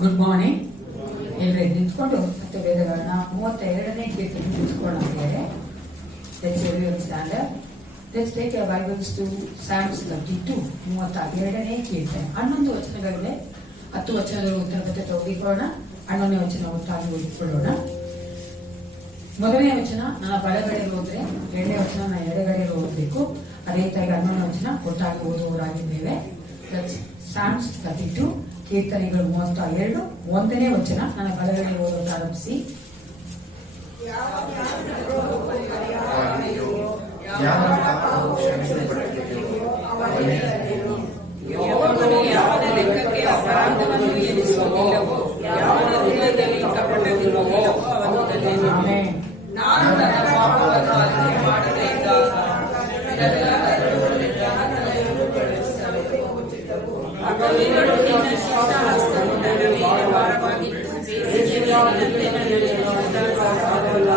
Good morning. ಎಲ್ಲರೂ ನಿಂತ್ಕೊಂಡು ಮತ್ತೆ ವೇದಗಳನ್ನ 32ನೇ ಕೀರ್ತನೆ ನಿಂತ್ಕೊಳ್ಳೋಣ. Let's take our Bibles to Psalms 32, 32ನೇ ಕೀರ್ತನೆ. 11 ವಚನಗಳಿವೆ. 10 ವಚನಗಳು ಉತ್ತರ ಕಥೆ ಓದಿಕೊಳ್ಳೋಣ. 11ನೇ ವಚನ ಒಟ್ಟಾಗಿ ಓದಿಕೊಳ್ಳೋಣ. ಮೊದಲನೇ ವಚನ ನನ್ನ ಬಲಗಡೆ ಹೋದ್ರೆ, 2ನೇ ವಚನ ನಾನು ಎಡಗಡೆ ಓದಬೇಕು. ಅದೇ ರೀತಿಯಾಗಿ 11ನೇ ವಚನ ಒಟ್ಟಾಗಿ ಓದುವವರಾಗಿದ್ದೇವೆ. Psalms 32, ಕೀರ್ತನೆಗಳು 32, 1ನೇ ವಚನ ನನ್ನ ಬಲಗಡೆ ಓದಲು ಪ್ರಾರಂಭಿಸಿ. ಯಾವನ ಲೆಕ್ಕಕ್ಕೆ ಅಪರಾಧವನ್ನು ಎನಿಸುವುದಿಲ್ಲವೋ, ಯಾವನ ಹೃದಯದಲ್ಲಿ ಕಪಟವಿರುವುದಿಲ್ಲವೋ ಅವನು ಧನ್ಯನು. ನಾನು ನನ್ನ ಪಾಪವನ್ನು ಅರಿಕೆ ಮಾಡದೇ ಇದ್ದಾಗ ಹಗಲಿರುಳು ನಿನ್ನ ಶಿಷ್ಟಾಹಸ್ತವು ನನ್ನ ಮೇಲೆ ಭಾರವಾಗಿತ್ತು. ಬೇಸಿಗೆಯಲ್ಲಿ ನನ್ನಂತೆ ನನ್ನಲ್ಲಿ ಶಿಷ್ಟಾಹಸ್ತವಲ್ಲ.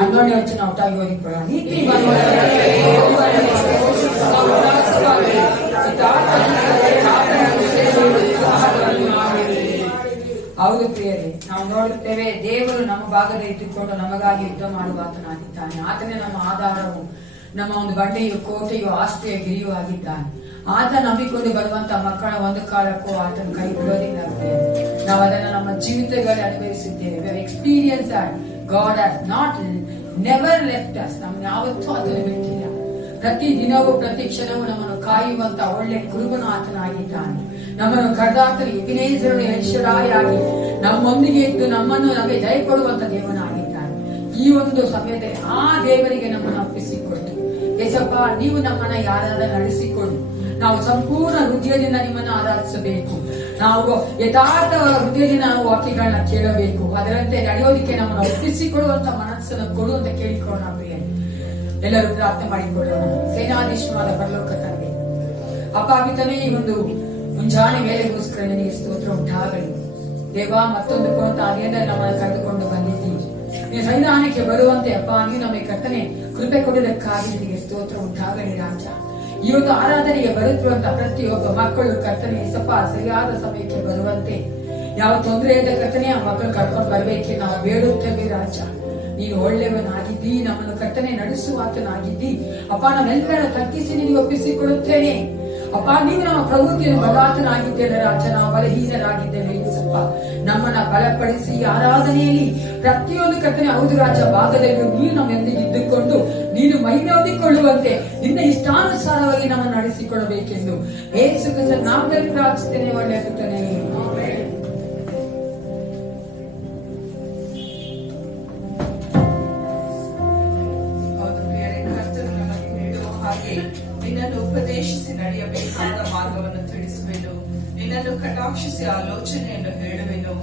ಹನ್ನೊಂದನೇ ವಚನ ಒಟ್ಟಾಗಿ ಓದಿಕೊಳ್ಳೋಣ. ಹೌದು ಪ್ರಿಯರೇ, ನಾವು ನೋಡುತ್ತೇವೆ, ದೇವರು ನಮ್ಮ ಭಾಗದ ಇಟ್ಟುಕೊಂಡು ನಮಗಾಗಿ ಯುದ್ಧ ಮಾಡುವ ಆತನಾಗಿದ್ದಾನೆ. ಆತನೇ ನಮ್ಮ ಆಧಾರವು, ನಮ್ಮ ಒಂದು ಬಂಡೆಯು, ಕೋಟೆಯು, ಆಸ್ತಿಯ ಗಿರಿಯೂ ಆಗಿದ್ದಾನೆ. ಆತ ನಂಬಿಕೊಂಡು ಬರುವಂತ ಮಕ್ಕಳ ಒಂದು ಕಾಲಕ್ಕೂ ಆತನ ಕೈ ಬಿಡೋದಿಲ್ಲ. ನಾವು ಅದನ್ನು ನಮ್ಮ ಜೀವಿತಗಳಲ್ಲಿ ಅನುಭವಿಸಿದ್ದೇವೆ. Experience God has never left us. ನಮ್ಗೆ ಯಾವತ್ತೂ ಅದನ್ನು ಬಿಟ್ಟಿಲ್ಲ. ಪ್ರತಿ ದಿನವೂ ಪ್ರತಿ ಕ್ಷಣವೂ ನಮ್ಮನ್ನು ಕಾಯುವಂತ ಒಳ್ಳೆ ಕುರುಬನು ಆತನಾಗಿದ್ದಾನೆ. ನಮ್ಮನ್ನು ಕರೆದಾತನು ಎಬಿನೇಜರನು ಎಲ್ಶಡಾಯಾಗಿ ನಮ್ಮೊಂದಿಗೆ ಇದ್ದು ನಮ್ಮನ್ನು ನಮಗೆ ದಯ ಕೊಡುವಂತ ದೇವನಾಗಿದ್ದಾನೆ. ಈ ಒಂದು ಸಮಯದಲ್ಲಿ ಆ ದೇವರಿಗೆ ನಮ್ಮನ್ನು ಅರ್ಪಿಸಿಕೊಟ್ಟು, ಯೇಸಪ್ಪ ನೀವು ನಮ್ಮನ್ನ ಯಾರಾದ ನಡೆಸಿಕೊಂಡು ನಾವು ಸಂಪೂರ್ಣ ಹೃದಯದಿಂದ ನಿಮ್ಮನ್ನು ಆರಾಧಿಸಬೇಕು. ನಾವು ಯಥಾರ್ಥವಾದ ಹೃದಯದಿಂದ ನಾವು ವಾಕ್ಯಗಳನ್ನ ಕೇಳಬೇಕು. ಅದರಂತೆ ನಡೆಯೋದಿಕ್ಕೆ ನಮ್ಮನ್ನು ಒಪ್ಪಿಸಿಕೊಳ್ಳುವಂತ ಮನಸ್ಸನ್ನು ಕೊಡು ಅಂತ ಕೇಳಿಕೊಳ್ಳೋಣ. ಪ್ರಿಯ ಎಲ್ಲರೂ ಪ್ರಾರ್ಥನೆ ಮಾಡಿಕೊಳ್ಳೋಣ. ಸೇನಾಧೀಶವಾದ ಪರಲೋಕ ತಂದೆ, ಅಪ್ಪ ಪಿತನೇ, ಈ ಒಂದು ಮುಂಜಾನೆ ವೇಳೆಗೋಸ್ಕರ ನಿನಗೆ ಸ್ತೋತ್ರ ಉಂಟಾಗಲಿ. ದೇವ, ಮತ್ತೊಂದು ಪುನಃ ಅದೇಂದ್ರೆ ನಮ್ಮನ್ನು ಕರೆದುಕೊಂಡು ಬಂದಿದ್ದೀವಿ. ನೀವು ಸನ್ನಿಧಾನಕ್ಕೆ ಬರುವಂತೆ ಅಪ್ಪ ನೀವು ನಮಗೆ ಕರ್ತನೆ ಕೃಪೆ ಕೊಡುವುದಕ್ಕಾಗಿ ನಿನಗೆ ಸ್ತೋತ್ರ ಉಂಟಾಗಲಿ. ರಾಜ, ಈ ಒಂದು ಆರಾಧನೆಗೆ ಬರುತ್ತಿರುವಂತ ಪ್ರತಿಯೊಬ್ಬ ಮಕ್ಕಳು ಕರ್ತನೆ ಸಪ ಸರಿಯಾದ ಸಮಯಕ್ಕೆ ಬರುವಂತೆ, ಯಾವ ತೊಂದರೆ ಇದ್ದ ಕರ್ತನೆ ಆ ಮಕ್ಕಳು ಕರ್ಕೊಂಡು ಬರಬೇಕೆ ನಾವು ಬೇಡುತ್ತೇವೆ. ರಾಜ, ನೀನು ಒಳ್ಳೆಯವನಾಗಿದ್ದಿ, ನಮ್ಮನ್ನು ಕರ್ತನೆ ನಡೆಸುವಾತನಾಗಿದ್ದಿ. ಅಪ್ಪ, ನಮ್ಮೆಲ್ಲರ ತಗ್ಗಿಸಿ ನಿನಗೆ ಒಪ್ಪಿಸಿಕೊಡುತ್ತೇನೆ. ಅಪ್ಪ, ನೀವು ನಮ್ಮ ಪ್ರವೃತ್ತಿಯನ್ನು ಬಲಾತನಾಗಿದ್ದೇನೆ. ರಾಜ, ನಾವು ಬಲಹೀನರಾಗಿದ್ದೇವೆ. ಸ್ವಲ್ಪ ನಮ್ಮನ್ನ ಬಲಪಡಿಸಿ ಆರಾಧನೆಯಲ್ಲಿ ಪ್ರತಿಯೊಂದು ಕರ್ತನೆ ಹೌದು ರಾಜ ಭಾಗದಲ್ಲಿ ನೀನು ನಮ್ಮೆಂದಿಗೆ ಇದ್ದುಕೊಂಡು ನೀನು ಮಹಿಮೆಯೊಂದಿಕೊಳ್ಳುವಂತೆ ನಿನ್ನ ಇಷ್ಟಾನುಸಾರವಾಗಿ ನಮ್ಮನ್ನು ನಡೆಸಿಕೊಳ್ಳಬೇಕೆಂದು ಯೇಸು ಕ್ರಿಸ್ತನ ನಾಮದಲ್ಲಿ ಪ್ರಾರ್ಥಿಸುತ್ತೇನೆ. ಒಳ್ಳೆಯ ಕರ್ತನೇ, ನಿನ್ನನ್ನು ಉಪದೇಶಿಸಿ ನಡೆಯಬೇಕಾದ ಮಾರ್ಗವನ್ನು ತಿಳಿಸುವೆನು. ನಿನ್ನನ್ನು ಕಟಾಕ್ಷಿಸಿ ಆಲೋಚನೆಯನ್ನು ಹೇಳುವೆನು.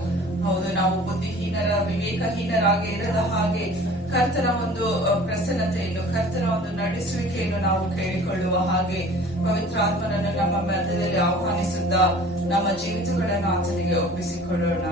ಹೌದು, ನಾವು ಬುದ್ಧಿಹೀನರ ವಿವೇಕಹೀನರಾಗಿ ಇರದ ಹಾಗೆ ಕರ್ತನ ಒಂದು ಪ್ರಸನ್ನತೆಯನ್ನು, ಕರ್ತನ ಒಂದು ನಡೆಸುವಿಕೆಯನ್ನು ನಾವು ಕೇಳಿಕೊಳ್ಳುವ ಹಾಗೆ ಪವಿತ್ರಾತ್ಮನನ್ನು ನಮ್ಮ ಮಧ್ಯದಲ್ಲಿ ಆಹ್ವಾನಿಸುತ್ತಾ ನಮ್ಮ ಜೀವಿತಗಳನ್ನು ಆತನಿಗೆ ಒಪ್ಪಿಸಿಕೊಳ್ಳೋಣ.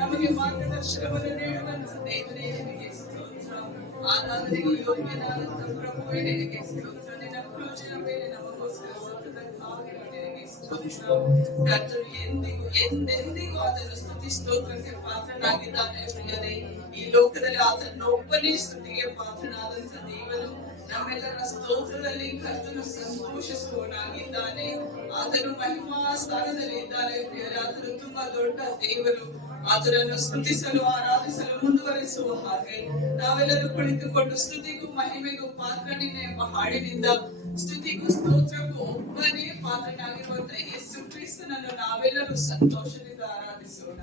ನಮಗೆ ಮಾರ್ಗದರ್ಶನವನ್ನು ನೀಡುವಂತ ದೇವರೇ ನಿನಗೆ ಸ್ತೋತ್ರ. ಆರಾಧನೆಗೂ ಯೋಗ್ಯನಾದಂತ ಪ್ರಭುವೇ ನಿನಗೆ ಸ್ತೋತ್ರ. ನಿನ್ನ ಪ್ರಯೋಜನ ಮೇಲೆ ನಮಗೋಸ್ಕರ ಸತ್ತದಕ್ಕಾಗಿ ನಿನಗೆ ಸ್ತೋತ್ರ. ಕರ್ತನು ಎಂದೆಂದಿಗೂ ಆತನು ಸ್ತುತಿ ಸ್ತೋತ್ರಕ್ಕೆ ಪಾತ್ರನಾಗಿದ್ದಾನೆ ಪ್ರಿಯರೇ. ಈ ಲೋಕದಲ್ಲಿ ಆತನ ಒಬ್ಬನೇ ಸ್ತುತಿಗೆ ಪಾತ್ರನಾದಂತ ದೇವರು ನಮ್ಮೆಲ್ಲರ ಸ್ತೋತ್ರದಲ್ಲಿ ಕರ್ತನು ಸಂತೋಷಿಸುವವನಾಗಿದ್ದಾನೆ. ಆತನು ಮಹಿಮಾ ಸ್ಥಾನದಲ್ಲಿ ಇದ್ದಾನೆ ಪ್ರಿಯರೇ. ಆತನು ತುಂಬಾ ದೊಡ್ಡ ದೇವರು. ಆತನನ್ನು ಸ್ತುತಿಸಲು ಆರಾಧಿಸಲು ಮುಂದುವರಿಸುವ ಹಾಗೆ ನಾವೆಲ್ಲರೂ ಕುಳಿತುಕೊಂಡು ಸ್ತುತಿಗೂ ಮಹಿಮೆಗೂ ಪಾತ್ರನಿನೇ ಎಂಬ ಹಾಡಿನಿಂದ ಸ್ತುತಿಗೂ ಸ್ತೋತ್ರಕ್ಕೂ ಒಬ್ಬನೇ ಪಾತ್ರನಾಗಿರುವಂತ ಯೇಸು ಕ್ರಿಸ್ತನನ್ನು ನಾವೆಲ್ಲರೂ ಸಂತೋಷದಿಂದ ಆರಾಧಿಸೋಣ.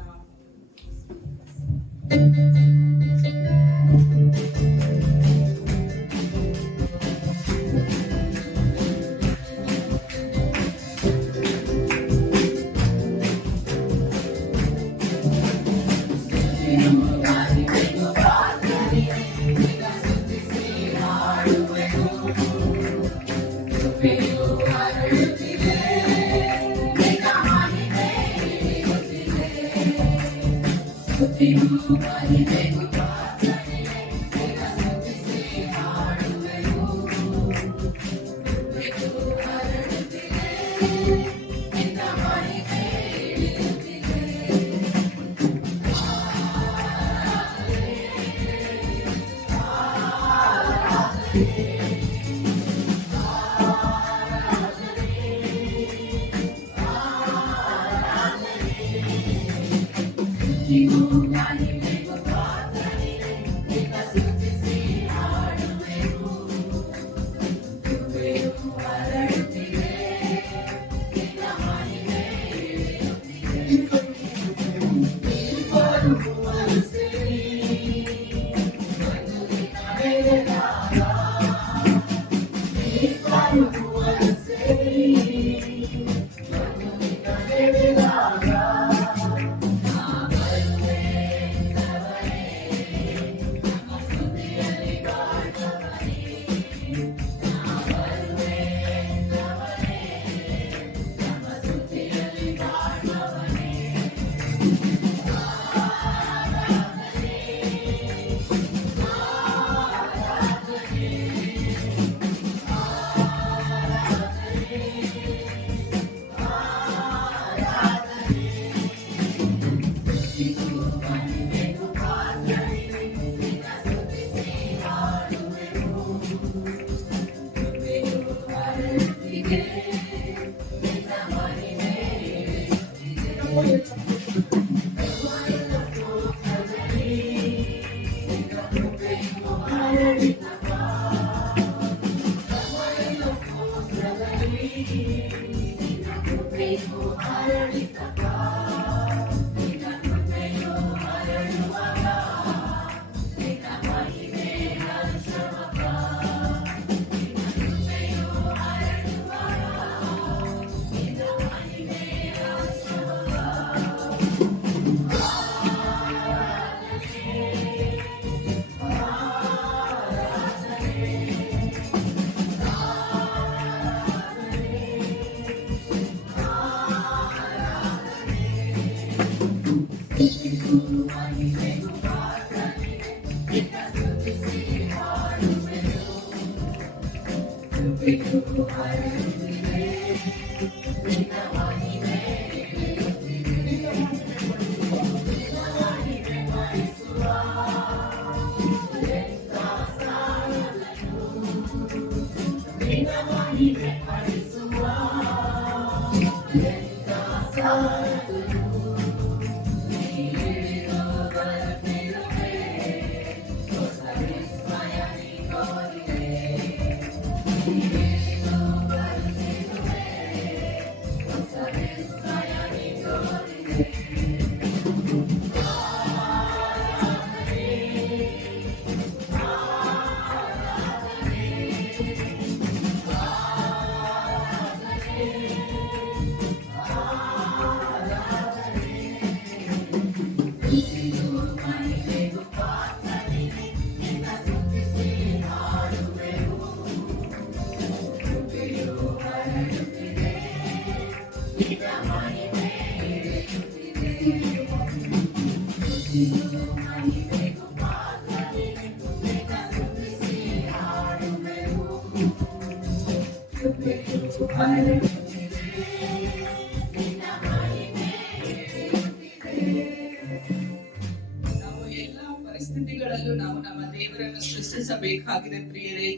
ನಾವು ಎಲ್ಲಾ ಪರಿಸ್ಥಿತಿಗಳಲ್ಲೂ ನಾವು ನಮ್ಮ ದೇವರನ್ನು ಸೃಷ್ಟಿಸಬೇಕಾಗಿದೆ ಪ್ರಿಯರೇ.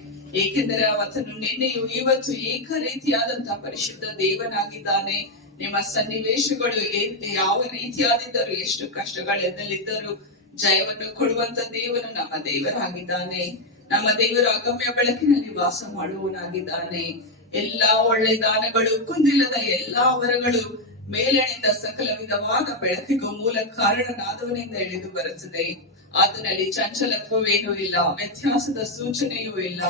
ಏಕೆಂದರೆ ಆತನು ನಿನ್ನೆಯೂ ಇವತ್ತು ಏಕ ರೀತಿಯಾದಂತಹ ಪರಿಶುದ್ಧ ದೇವನಾಗಿದ್ದಾನೆ. ನಿಮ್ಮ ಸನ್ನಿವೇಶಗಳು ಯಾವ ರೀತಿಯಾದಿದ್ದರೂ, ಎಷ್ಟು ಕಷ್ಟಗಳೆದ್ದಲಿದ್ದರೂ ಜಯವನ್ನು ಕೊಡುವಂತ ದೇವರು ನಮ್ಮ ದೇವರಾಗಿದ್ದಾನೆ. ನಮ್ಮ ದೇವರು ಅಗಮ್ಯ ಬೆಳಕಿನಲ್ಲಿ ವಾಸ ಮಾಡುವವನಾಗಿದ್ದಾನೆ. ಎಲ್ಲಾ ಒಳ್ಳೆ ದಾನಗಳು, ಕುಂದಿಲ್ಲದ ಎಲ್ಲಾ ವರಗಳು ಮೇಲೆಣಿಂದ ಸಕಲ ವಿಧವಾದ ಬೆಳಕಿಗೂ ಮೂಲ ಕಾರಣನಾದವನಿಂದ ಇಳಿದು ಬರುತ್ತದೆ. ಆತನಲ್ಲಿ ಚಂಚಲತ್ವವೇನೂ ಇಲ್ಲ, ವ್ಯತ್ಯಾಸದ ಸೂಚನೆಯೂ ಇಲ್ಲ.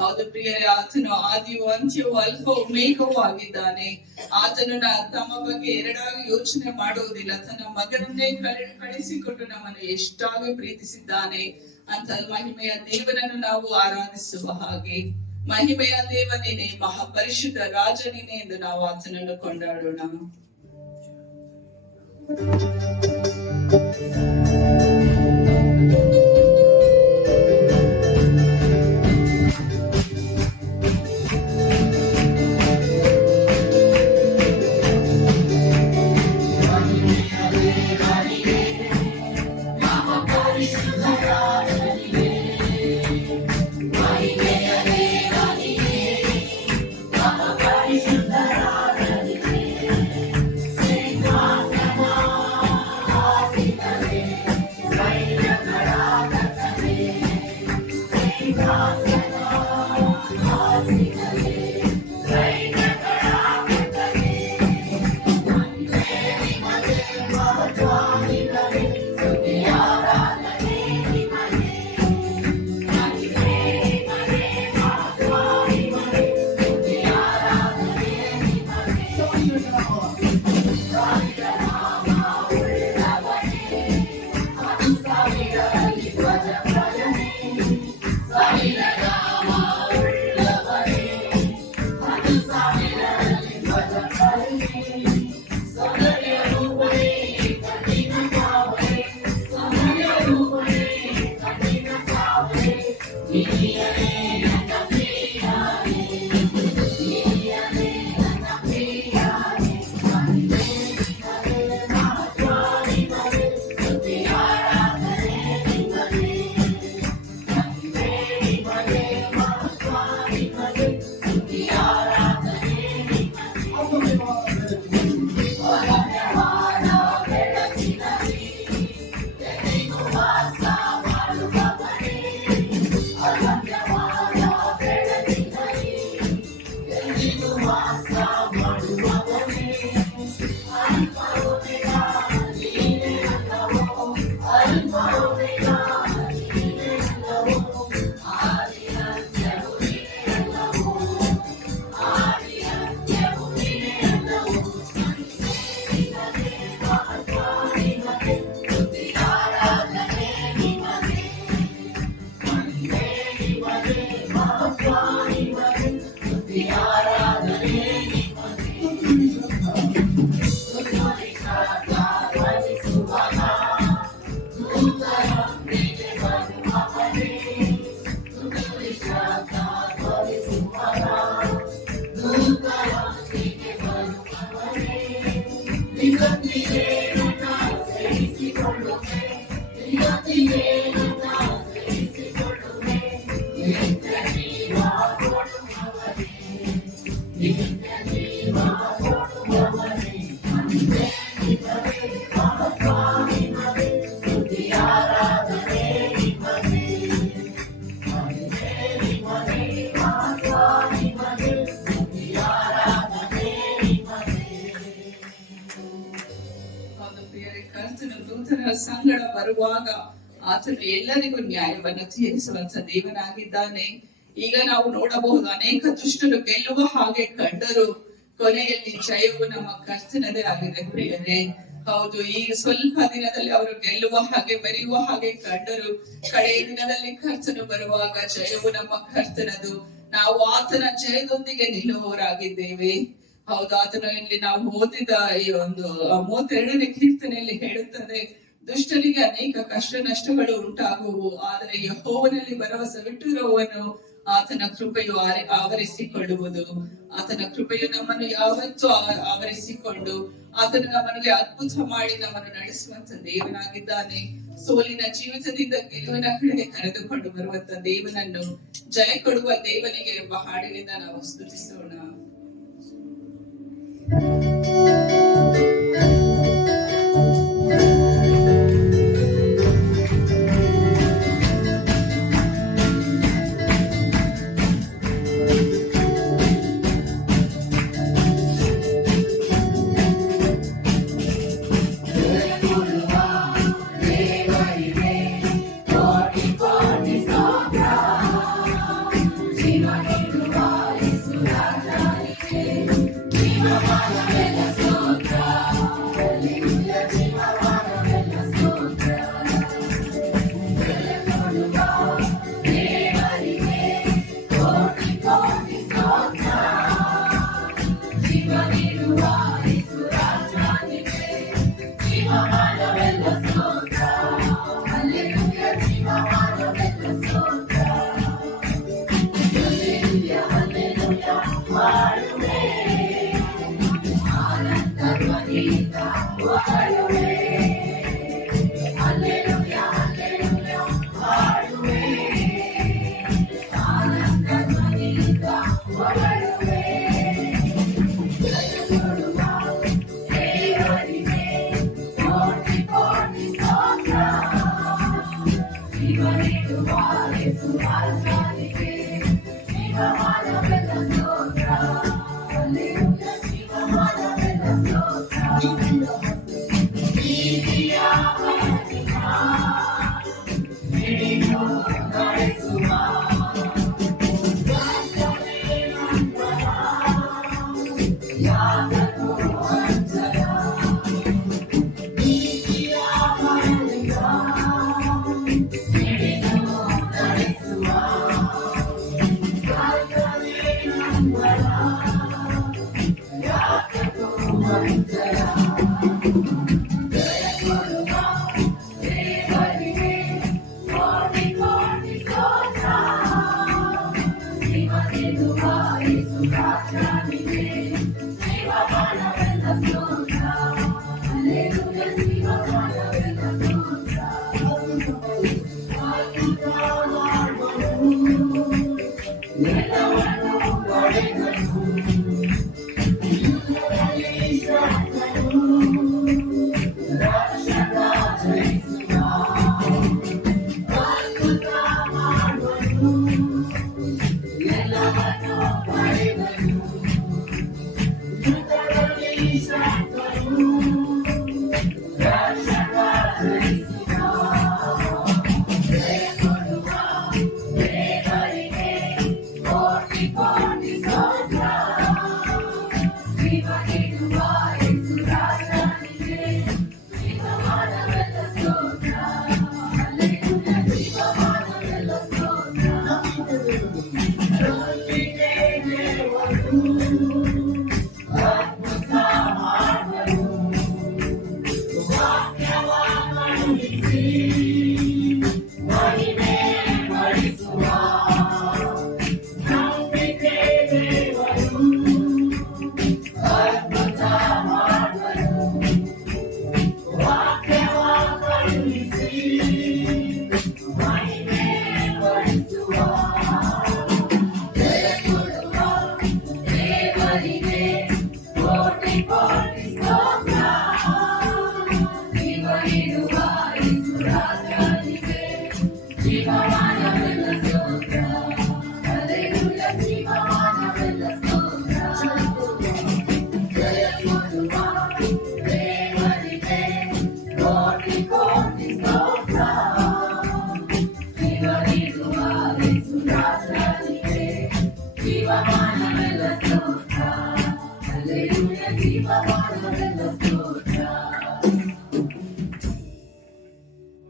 ಹೌದು ಪ್ರಿಯರೇ, ಆತನು ಆದಿಯೂ ಅಂತ್ಯವೂ ಅಲ್ಫವೂ ಮೇಘವೂ ಆಗಿದ್ದಾನೆ. ಆತನು ತಮ್ಮ ಬಗ್ಗೆ ಎರಡಾಗಿ ಯೋಚನೆ ಮಾಡುವುದಿಲ್ಲ. ತನ್ನ ಮಗನನ್ನೇ ಕಳಿಸಿಕೊಂಡು ನಮ್ಮನ್ನು ಎಷ್ಟಾಗಿ ಪ್ರೀತಿಸಿದ್ದಾನೆ ಅಂತ ಮಹಿಮೆಯ ದೇವನನ್ನು ನಾವು ಆರಾಧಿಸುವ ಹಾಗೆ, ಮಹಿಮೆಯ ದೇವನೇನೆ, ಮಹಾಪರಿಶುದ್ಧ ರಾಜನೇನೆ ಎಂದು ನಾವು ಆತನನ್ನು ಕೊಂಡಾಡೋಣ. ಸಂಗಡ ಬರುವಾಗ ಆತನು ಎಲ್ಲರಿಗೂ ನ್ಯಾಯವನ್ನು ತೀರಿಸುವಂತ ದೇವನಾಗಿದ್ದಾನೆ. ಈಗ ನಾವು ನೋಡಬಹುದು, ಅನೇಕ ದುಷ್ಟರು ಗೆಲ್ಲುವ ಹಾಗೆ ಕಂಡರು, ಕೊನೆಯಲ್ಲಿ ಜಯವು ನಮ್ಮ ಕರ್ತನದೇ ಆಗಿದೆ ಪ್ರಿಯರೇ. ಹೌದು, ಈ ಸ್ವಲ್ಪ ದಿನದಲ್ಲಿ ಅವರು ಗೆಲ್ಲುವ ಹಾಗೆ ಮೆರೆಯುವ ಹಾಗೆ ಕಂಡರು, ಕಡೆಯ ದಿನದಲ್ಲಿ ಕರ್ತನು ಬರುವಾಗ ಜಯವು ನಮ್ಮ ಕರ್ತನದು. ನಾವು ಆತನ ಜಯದೊಂದಿಗೆ ನಿಲ್ಲುವವರಾಗಿದ್ದೇವೆ. ಹೌದು, ಆತನು ಇಲ್ಲಿ ನಾವು ಓದಿದ ಈ ಒಂದು 32ನೇ ಕೀರ್ತನೆಯಲ್ಲಿ ಹೇಳುತ್ತದೆ, ದುಷ್ಟರಿಗೆ ಅನೇಕ ಕಷ್ಟ ನಷ್ಟಗಳು ಉಂಟಾಗುವು, ಆದರೆ ಯೆಹೋವನಲ್ಲಿ ಭರವಸವಿಟ್ಟಿರುವವನು ಆತನ ಕೃಪೆಯು ಆವರಿಸಿಕೊಳ್ಳುವುದು. ಆತನ ಕೃಪೆಯು ನಮ್ಮನ್ನು ಯಾವತ್ತೂ ಆವರಿಸಿಕೊಂಡು ಆತನು ನಮಗೆ ಅದ್ಭುತ ಮಾಡಿ ನಮ್ಮನ್ನು ನಡೆಸುವಂತ ದೇವನಾಗಿದ್ದಾನೆ. ಸೋಲಿನ ಜೀವಿತದಿಂದ ಗೆಲುವಿನ ಕಡೆಗೆ ಕರೆದುಕೊಂಡು ಬರುವಂತ ದೇವನನ್ನು, ಜಯ ಕೊಡುವ ದೇವನಿಗೆ ಎಂಬ ಹಾಡಿನಿಂದ ನಾವು ಸ್ತುತಿಸೋಣ.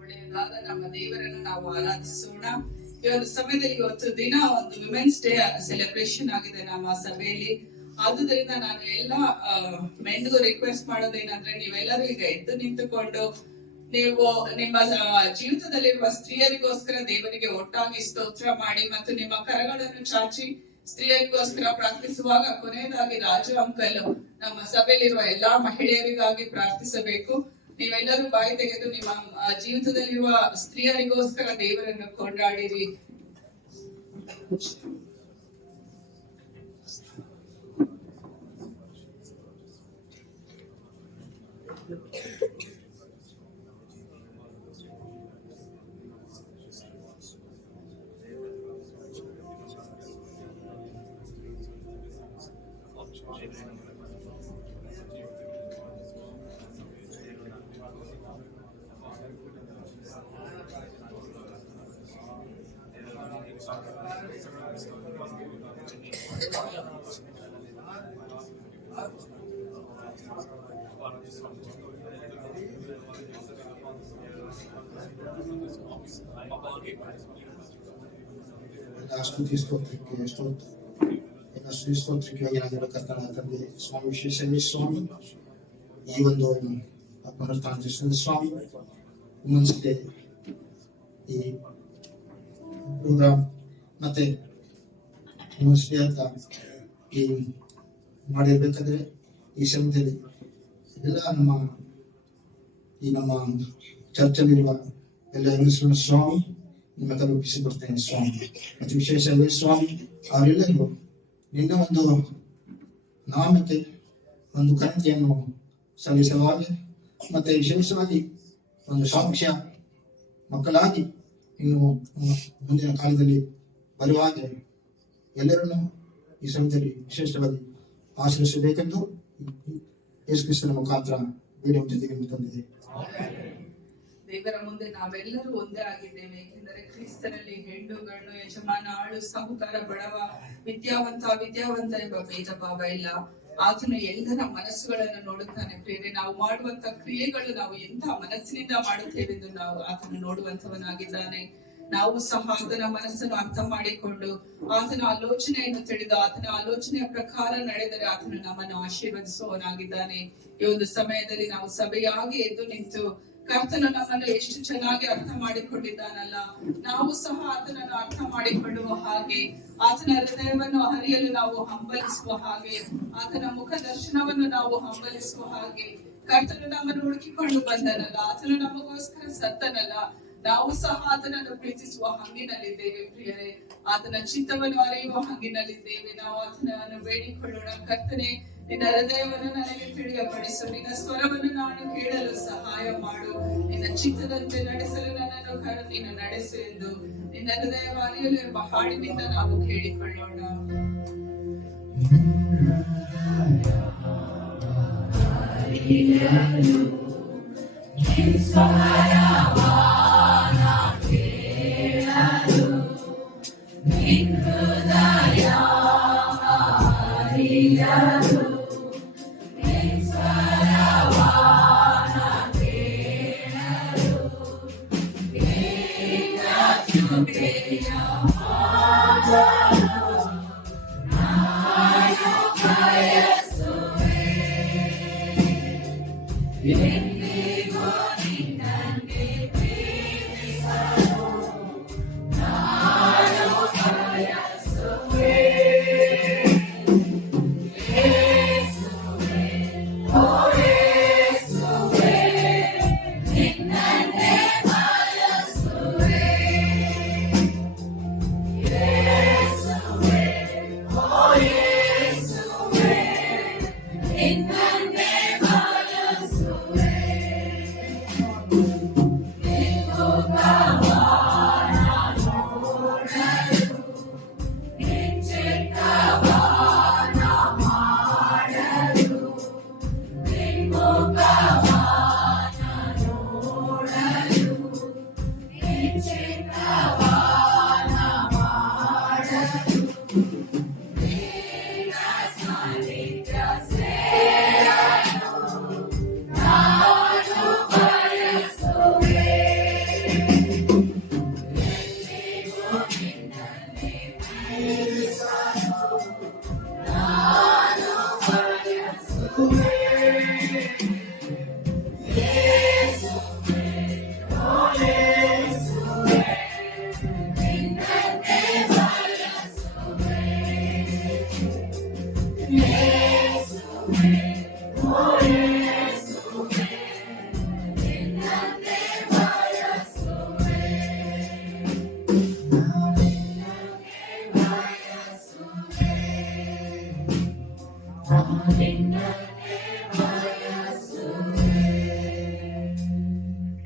ಒಳ್ಳೆಯದಾದ ನಮ್ಮ ದೇವರನ್ನು ನಾವು ಆರಾಧಿಸೋಣ. ಈ ಒಂದು ಸಮಯದಲ್ಲಿ ಇವತ್ತು ದಿನ ಒಂದು ವಿಮೆನ್ಸ್ ಡೇ ಸೆಲೆಬ್ರೇಷನ್ ಆಗಿದೆ ನಮ್ಮ ಸಭೆಯಲ್ಲಿ. ಆದುದರಿಂದ ನಾನು ಎಲ್ಲ ಮೆಂಡ್ಗೂ ರಿಕ್ವೆಸ್ಟ್ ಮಾಡೋದೇನಂದ್ರೆ, ನೀವೆಲ್ಲರೂ ಈಗ ಎದ್ದು ನಿಂತುಕೊಂಡು ನೀವು ನಿಮ್ಮ ಜೀವಿತದಲ್ಲಿರುವ ಸ್ತ್ರೀಯರಿಗೋಸ್ಕರ ದೇವರಿಗೆ ಒಟ್ಟಾಗಿ ಸ್ತೋತ್ರ ಮಾಡಿ ಮತ್ತು ನಿಮ್ಮ ಕರಗಳನ್ನು ಚಾಚಿ ಸ್ತ್ರೀಯರಿಗೋಸ್ಕರ ಪ್ರಾರ್ಥಿಸುವಾಗ ಕೊನೆಯದಾಗಿ ರಾಜು ಅಂಕಲ್ ನಮ್ಮ ಸಭೆಯಲ್ಲಿರುವ ಎಲ್ಲಾ ಮಹಿಳೆಯರಿಗಾಗಿ ಪ್ರಾರ್ಥಿಸಬೇಕು. ನೀವೆಲ್ಲರೂ ಬಾಯಿ ತೆಗೆದು ನಿಮ್ಮ ಜೀವಿತದಲ್ಲಿರುವ ಸ್ತ್ರೀಯರಿಗೋಸ್ಕರ ದೇವರನ್ನು ಕೊಂಡಾಡಿರಿ. ಸ್ತುತಿ ಸ್ತೋತ್ರಕ್ಕೆ ಎಲ್ಲ ಸ್ತೋತ್ರಕ್ಕೆ ಯೋಗ್ಯನಾಗಿರೋ ಕರ್ತನ ತಂದೆ ಸ್ವಾಮಿ ವಿಶೇಷವೇ ಸ್ವಾಮಿ, ಈ ಒಂದು ಪುನರುತ್ಥಾನ ಸ್ವಾಮಿ ಇನ್ನೊಂದ್ಸತಿ ಈ ಪ್ರೋಗ್ರಾಮ್ ಮತ್ತೆ ಇನ್ನೊಂದ್ಸತಿ ಅಂತ ಈ ಮಾಡಿರ್ಬೇಕಾದ್ರೆ ಈ ಸಮಯದಲ್ಲಿ ಎಲ್ಲ ನಮ್ಮ ಚರ್ಚಲ್ಲಿರುವ ಎಲ್ಲ ಹೆಂಗಸರು ಸ್ವಾಮಿ ನಿಮ್ಮ ತಲುಪಿಸಿ ಬರ್ತೇನೆ ಸ್ವಾಮಿ. ಮತ್ತು ವಿಶೇಷವೇ ಸ್ವಾಮಿ ಅವರೆಲ್ಲರೂ ನಿನ್ನ ಒಂದು ನಾಮಕ್ಕೆ ಒಂದು ಕೃತಿಯನ್ನು ಸಲ್ಲಿಸುವಾಗ ಮತ್ತೆ ವಿಶೇಷವಾಗಿ ಒಂದು ಸಾಕ್ಷ್ಯ ಮಕ್ಕಳಾಗಿ ಇನ್ನು ಮುಂದಿನ ಕಾಲದಲ್ಲಿ ಬರುವಾಗ ಎಲ್ಲರನ್ನು ಈ ಸಮಯದಲ್ಲಿ ವಿಶೇಷವಾಗಿ ಆಶ್ರಯಿಸಬೇಕೆಂದು ಯೇಸು ಕ್ರಿಸ್ತನ ಮುಖಾಂತರ ಬೇಡಿ ಜೊತೆಗೆ ತಂದಿದೆ. ದೇವರ ಮುಂದೆ ನಾವೆಲ್ಲರೂ ಒಂದೇ ಆಗಿದ್ದೇವೆ, ಏಕೆಂದರೆ ಕ್ರಿಸ್ತನಲ್ಲಿ ಹೆಣ್ಣು ಗಂಡು, ಯಜಮಾನ ಆಳು, ಸಾಹುಕಾರ ಬಡವ, ವಿದ್ಯಾವಂತ ಎಂಬ ಭೇದ ಭಾವ ಇಲ್ಲ. ಆತನು ಎಲ್ಲರ ಮನಸ್ಸುಗಳನ್ನು ನೋಡುತ್ತಾನೆ. ಪ್ರೇರೆ ನಾವು ಮಾಡುವಂತ ಕ್ರಿಯೆಗಳು ನಾವು ಎಂಥ ಮನಸ್ಸಿನಿಂದ ಮಾಡುತ್ತೇವೆಂದು ಆತನು ನೋಡುವಂತವನಾಗಿದ್ದಾನೆ. ನಾವು ಸಹ ಆತನ ಮನಸ್ಸನ್ನು ಅರ್ಥ ಮಾಡಿಕೊಂಡು ಆತನ ಆಲೋಚನೆಯನ್ನು ತಿಳಿದು ಆತನ ಆಲೋಚನೆಯ ಪ್ರಕಾರ ನಡೆದರೆ ಆತನು ನಮ್ಮನ್ನು ಆಶೀರ್ವದಿಸುವವನಾಗಿದ್ದಾನೆ. ಈ ಒಂದು ಸಮಯದಲ್ಲಿ ನಾವು ಸಭೆಯಾಗಿ ಎದ್ದು ನಿಂತು ಕರ್ತನು ನಮ್ಮನ್ನು ಎಷ್ಟು ಚೆನ್ನಾಗಿ ಅರ್ಥ ಮಾಡಿಕೊಂಡಿದ್ದಾನಲ್ಲ, ನಾವು ಸಹ ಆತನನ್ನು ಅರ್ಥ ಮಾಡಿಕೊಳ್ಳುವ ಹಾಗೆ, ಆತನ ಹೃದಯವನ್ನು ಹರಿಯಲು ನಾವು ಹಂಬಲಿಸುವ ಹಾಗೆ, ಆತನ ಮುಖ ದರ್ಶನವನ್ನು ನಾವು ಹಂಬಲಿಸುವ ಹಾಗೆ, ಕರ್ತನು ನಮ್ಮನ್ನು ಹುಡುಕಿಕೊಂಡು ಬಂದನಲ್ಲ, ಆತನು ನಮಗೋಸ್ಕರ ಸತ್ತನಲ್ಲ, ನಾವು ಸಹ ಆತನನ್ನು ಪ್ರೀತಿಸುವ ಹಂಗಿನಲ್ಲಿದ್ದೇವೆ ಪ್ರಿಯರೇ. ಆತನ ಚಿತ್ತವನ್ನು ಅರಿಯುವ ಹಂಗಿನಲ್ಲಿದ್ದೇವೆ. ನಾವು ಆತನನ್ನು ಬೇಡಿಕೊಳ್ಳೋಣ. ಕರ್ತನೆ, ನಿನ್ನ ಹೃದಯವನ್ನು ನನಗೆ ತಿಳಿಯಪಡಿಸು, ನಿನ್ನ ಸ್ವರವನ್ನು ನಾನು ಕೇಳಲು ಸಹಾಯ ಮಾಡು, ನಿನ್ನ ಚಿತ್ತದಂತೆ ನಡೆಸಲು ನನ್ನನ್ನು ನೀನು ನಡೆಸು ಎಂದು ನಿನ್ನ ಹೃದಯ ಅರಿಯಲು ಎಂಬ ಹಾಡಿನಿಂದ ನಾವು ಕೇಳಿಕೊಳ್ಳೋಣ.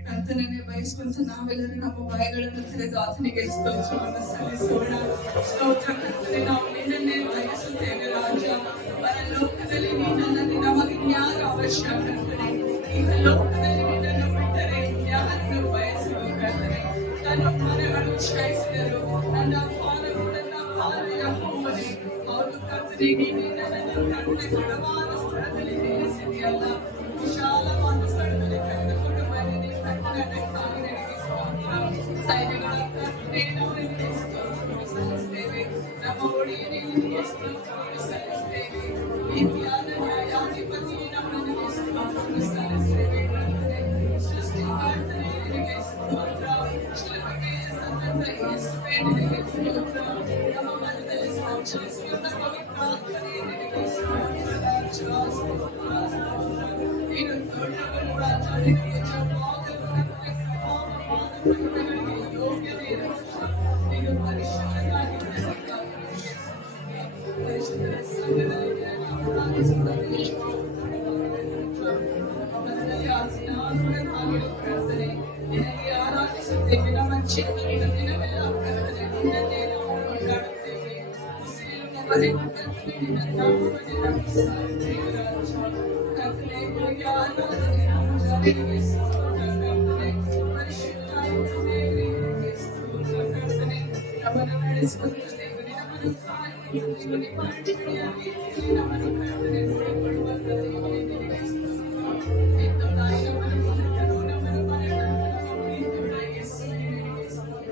ಕರ್ತನನ್ನೇ ಬಯಸ್ಕೊಂತ ನಾವೆಲ್ಲರೂ ನಮ್ಮ ಬಾಯಿಗಳನ್ನು ತೆರೆದು ಆತನಿಗೆ ಸ್ತೋತ್ರವನ್ನು ಸಲ್ಲಿಸೋಣ. ಸ್ತೋತ್ರ ಕರ್ತನೆ, ನಾವು ನಿನ್ನನ್ನೇ ಬಯಸುತ್ತೇವೆ ರಾಜ. ಪರಲೋಕದಲ್ಲಿ ನಿನ್ನಲ್ಲದೆ ನಮಗೆ ಇನ್ಯಾರ ಅವಶ್ಯ ಕರ್ತನೆ? ಈಗ ಲೋಕದಲ್ಲಿ ನಿನ್ನನ್ನು ಬಿಟ್ಟರೆ ಇನ್ಯಾರನ್ನು ಬಯಸುವುದು ಕರ್ತನೆ? ನನ್ನ ಮನೆಗಳು ಕ್ಷಯಿಸಿದರು, ನನ್ನ ಪಾಲರು ನನ್ನ ಪಾಲೆಯ ಹೋಮನೆ ಅವರು ಕರ್ತನೆ, ನೀನೇ ನನ್ನನ್ನು ಕರ್ತನೆ ಬಡವಾದ ಸ್ಥಳದಲ್ಲಿ ನಿಲ್ಲಿಸಿದೆಯಲ್ಲ, ವಿಶಾಲವಾದ ಸ್ಥಳದಲ್ಲಿ ಕರೆದುಕೊಂಡು ಬಂದಿದೆ ಕರ್ತನೆ. ಅದಕ್ಕಾಗಿ ನಿನಗೆ ಸ್ತೋತ್ರ. ಸೈನ್ಯಗಳ ಕರ್ತನೆ, ನಾವು ನಿನಗೆ ಸ್ತೋತ್ರವನ್ನು ಸಲ್ಲಿಸ್ತೇವೆ. ನಮ್ಮ ಒಡೆಯನೇ ನಿನಗೆ ಸ್ತೋತ್ರವನ್ನು ಸಲ್ಲಿಸ್ತೇವೆ. ನೀತಿಯಾದ ನ್ಯಾಯಾಧಿಪತಿಯೇ, ನಾವು ನಿನಗೆ ಸ್ತೋತ್ರವನ್ನು ಸಲ್ಲಿಸ್ತೇವೆ ಕರ್ತನೆ. ಸೃಷ್ಟಿಕರ್ತನೇ ನಿನಗೆ ಸ್ತೋತ್ರ. ಶಿಲುಬೆಯ ಸತ್ತಂತ ಯೇಸುವೇ ನಿನಗೆ ಸ್ತೋತ್ರ. ನಮ್ಮ ಮನದಲ್ಲಿ ಸಂಚರಿಸುವಂತ ಪವಿತ್ರಾತ್ಮನೇ ನಿನಗೆ ಸ್ತೋತ್ರ ರಾಜ. ಸ್ತೋತ್ರ ಸ್ತೋತ್ರ. ನೀನು ದೊಡ್ಡವನು ರಾಜ. ನಿನಗೆ ಜವಾಗಲು ಕರ್ತನೆ ಪ್ರಭಾವ ಮಾನವಗಳಿಗೆ ಯೋಗ್ಯನೇ ರಾಜ. ನೀನು ಪರಿಶುದ್ಧನಾಗಿದ್ದಕ್ಕಾಗಿ ನಿನಗೆ ಸ್ತೋತ್ರ. ಪರಿಶುದ್ಧರ ಸಂಘದಲ್ಲಿ ನಾವು ಆರಾಧಿಸುತ್ತೇವೆ. ನಿನಗೆ ಆರಾಧಿಸುತ್ತೇವೆ. ನಮ್ಮ ಚಿತ್ತದ ದಿನವೆಲ್ಲ ಕರ್ತನೆ ನಿನ್ನನ್ನೇ ನಾವು ಕೊಂಡಾಡುತ್ತೇವೆ. ಉಸಿರಿರುವವರೆಗೂ ಕರ್ತನೆ ನಿನ್ನ ನಾಮವನ್ನು ನಮಿಸುತ್ತೇವೆ ರಾಜ. ಕರ್ತನೆ ನಿನಗೆ ಆರಾಧನೆ ರಾಜ. ನಿನಗೆ ಸ್ತೋತ್ರ ಕರ್ತನೆ. ಪರಿಶುದ್ಧಾತ್ಮನೇ ನಿನಗೆ ಸ್ತೋತ್ರ ಕರ್ತನೆ. ನಮ್ಮನ್ನು ನಡೆಸುವಂತ ದೇವರೇ, ನಮ್ಮನ್ನು ಕಾಯುವಂತ ದೇವರೇ, ನಿಮ್ಮ ಅಡಿಗಡೆಯ ರೀತಿಯಲ್ಲಿ ನಮ್ಮನ್ನು ಕರ್ತನೆ ನೋಡಿಕೊಳ್ಳುವಂತ ದೇವರೇ ನಿನಗೆ ಸ್ತೋತ್ರ. ಎಂದು ತಾಯಿ ನಮ್ಮನ್ನು ಹೊರಟರು, ನಮ್ಮನ್ನು ಮರೆತರು, ನಮ್ಮ ಪ್ರೀತಿಯುಳ್ಳ ಯೇಸುವೇ ನಿನಗೆ ಸ್ತೋತ್ರ.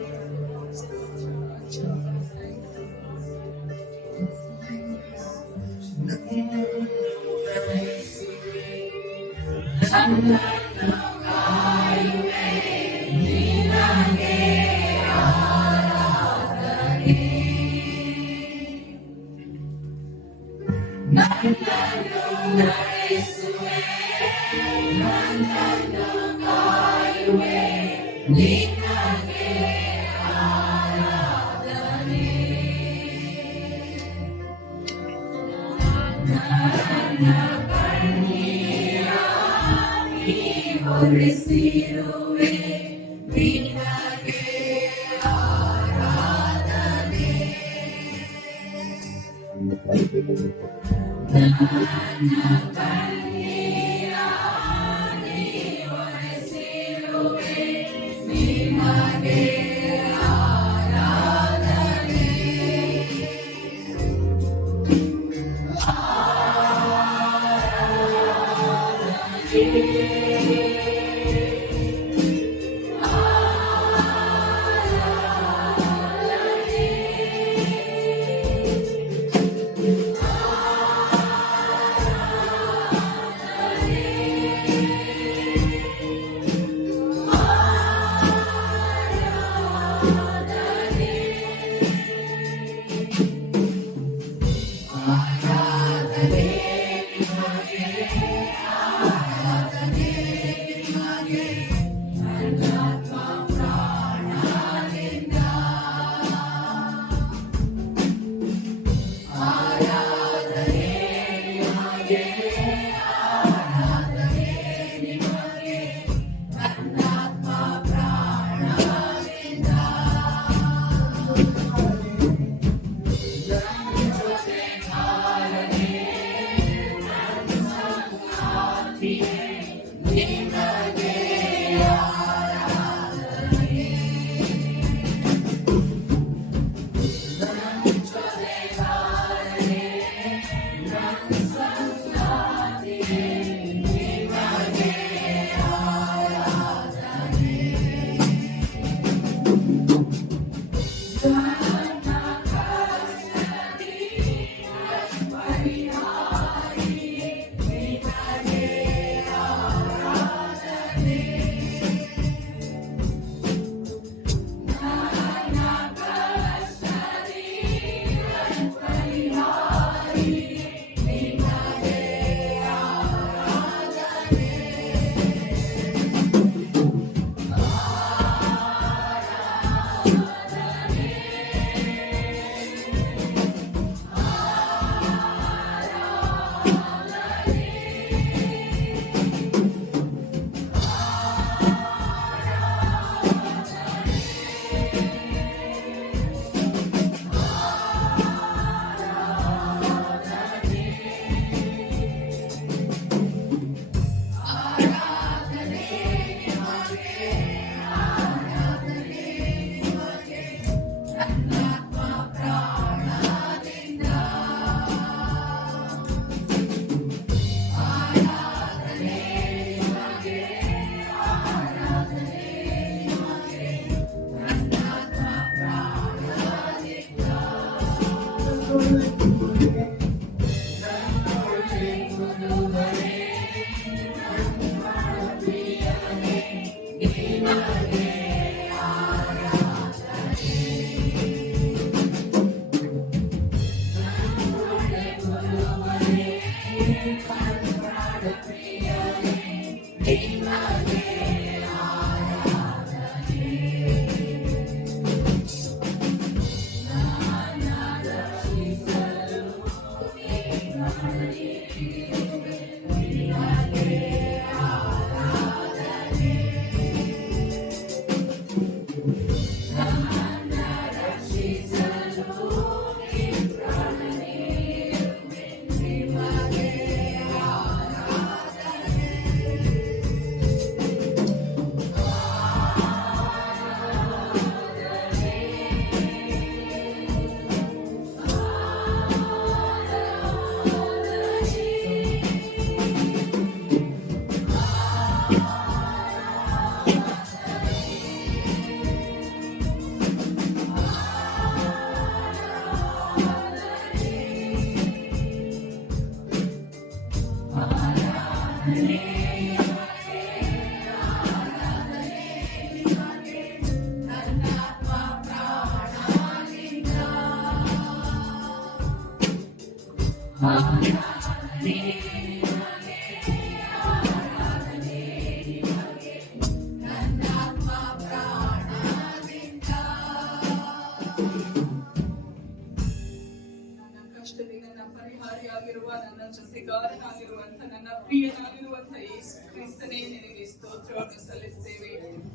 ಪರಿಹಾರಿಯಾಗಿರುವ ನನ್ನ ಜೊತೆಗಾರನಾಗಿರುವಂತ ನನ್ನ ಪ್ರಿಯನಾಗಿರುವಂತ ಯೇಸು ಕ್ರಿಸ್ತನೇ ನಿನಗೆ ಸ್ತೋತ್ರವನ್ನು ಸಲ್ಲಿಸ್ತೇವೆ.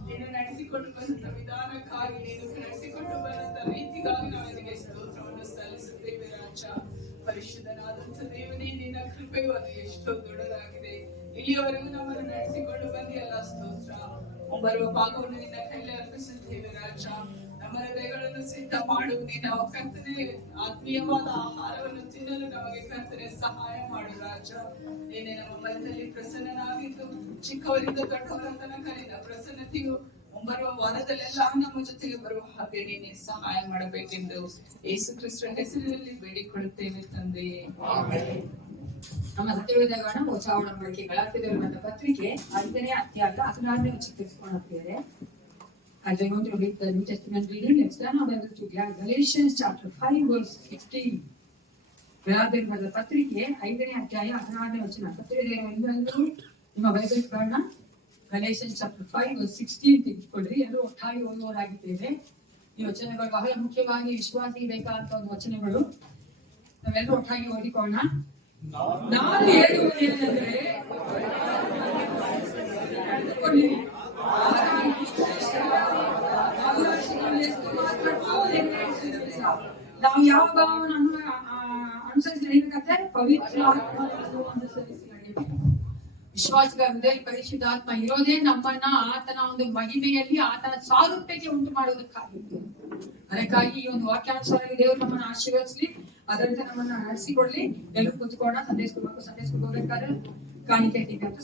ನೀನು ನಡೆಸಿಕೊಂಡು ಬಂದಂತ ವಿಧಾನಕ್ಕಾಗಿ, ನೀನು ನಡೆಸಿಕೊಂಡು ಬಂದಂತ ರೀತಿಗಾಗಿ ನಾವು ನಿನಗೆ ಸ್ತೋತ್ರವನ್ನು ಸಲ್ಲಿಸುತ್ತೇವೆ. ರಾಜ, ಪರಿಶುದ್ಧನಾದಂತ ದೇವನೇ, ನಿನ್ನ ಕೃಪೆಯು ಅದು ಎಷ್ಟೋ ದೊಡ್ಡದಾಗಿದೆ. ಇಲ್ಲಿಯವರೆಗೂ ನಮ್ಮನ್ನು ನಡೆಸಿಕೊಂಡು ಬಂದಿಯಲ್ಲ, ಸ್ತೋತ್ರ. ಮುಂಬರುವ ಭಾಗವನ್ನು ನಿನ್ನ ಕೈಯಲ್ಲಿ ಅರ್ಪಿಸುತ್ತೇವೆ ರಾಜ. ನಮ್ಮ ಹೃದಯಗಳನ್ನು ಸಿದ್ಧ ಮಾಡು. ನಿನ್ನ ಕರ್ತನೆ ಆತ್ಮೀಯವಾದ ಆಹಾರವನ್ನು ತಿನ್ನಲು ನಮಗೆ ಕರ್ತನೆ ಸಹಾಯ ಮಾಡು ರಾಜ. ನೀನೆ ನಮ್ಮ ಮಧ್ಯದಲ್ಲಿ ಪ್ರಸನ್ನನಾಗಿದ್ದು, ಚಿಕ್ಕವರಿಂದ ದೊಡ್ಡವರ ತನಕ ನಿನ್ನ ಪ್ರಸನ್ನತೆಯು ಮುಂಬರುವ ವಾರದಲ್ಲೆಲ್ಲ ನಮ್ಮ ಜೊತೆಗೆ ಬರುವ ಹಾಗೆ ನೀನೆ ಸಹಾಯ ಮಾಡಬೇಕೆಂದು ಯೇಸು ಕ್ರಿಸ್ತನ ಹೆಸರಿನಲ್ಲಿ ಬೇಡಿಕೊಳ್ಳುತ್ತೇವೆ ತಂದೆ. ನಮ್ಮ ಸತ್ಯವೇದಗಳ ಹೊಸ ಒಡಂಬಡಿಕೆ ಗಲಾತ್ಯದಲ್ಲಿ ಬಂದ ಪತ್ರಿಕೆ 5ನೇ ಅಧ್ಯಾಯ 16ನೇ ವಚನಕ್ಕೆ As I want to read the New Testament reading, let's turn our Bibles to Galatians chapter 5 verse 16. ಗಲಾತ್ಯರಲ್ಲಿ ಬಂದ ಪತ್ರಿಕೆ 5ನೇ ಅಧ್ಯಾಯ 16ನೇ ವಚನ. ಪತ್ರಿಕೆಯಲ್ಲೂ ನಿಮ್ಮ ಬೈಬಲ್ಗಳನ್ನ Galatians chapter 5 verse 16 ತೆಗೆದುಕೊಳ್ಳ್ರಿ. ಎಲ್ಲರೂ ಒಟ್ಟಾಗಿ ಓದುವವರಾಗಿದ್ದೇವೆ. ಈ ವಚನಗಳು ಬಹಳ ಮುಖ್ಯವಾಗಿ ವಿಶ್ವಾಸಿಗೆ ಬೇಕಾದಂತ ಒಂದು ವಚನಗಳು. ನಾವೆಲ್ಲರೂ ಒಟ್ಟಾಗಿ ಓದಿಕೊಳ್ಳೋಣ. ನಾನು ಹೇಳುವುದೇನೆಂದರೆ, ನಾವು ಯಾವ ಭಾವವನ್ನು ಅನುಸರಿಸಿ ನಡೆಯಬೇಕಂದ್ರೆ ಪವಿತ್ರ ಆತ್ಮವನ್ನು ಅನುಸರಿಸಿ ನಡೆಯಬೇಕು. ವಿಶ್ವಾಸಿಗಳ ಹೃದಯ ಪರಿಶುದ್ಧಾತ್ಮ ಇರೋದೇ ನಮ್ಮನ್ನ ಆತನ ಒಂದು ಮಹಿಮೆಯಲ್ಲಿ ಆತನ ಸಾರೂಪ್ಯಕ್ಕೆ ಉಂಟು ಮಾಡುವುದಕ್ಕಾಗಿ. ಅದಕ್ಕಾಗಿ ಈ ಒಂದು ವಾಕ್ಯಾನುಸಾರವಾಗಿ ದೇವರು ನಮ್ಮನ್ನು ಆಶೀರ್ವದಿಸಲಿ, ಅದರಂತೆ ನಮ್ಮನ್ನ ನಡೆಸಿಕೊಳ್ಳಿ. ಎಲ್ಲರೂ ಕೂತ್ಕೋಣ. ಸಂದೇಶಕ್ಕೆ ಹೋಗ್ಬೇಕಾದ್ರೆ ಕಾಣಿಕೆ ಅಂತ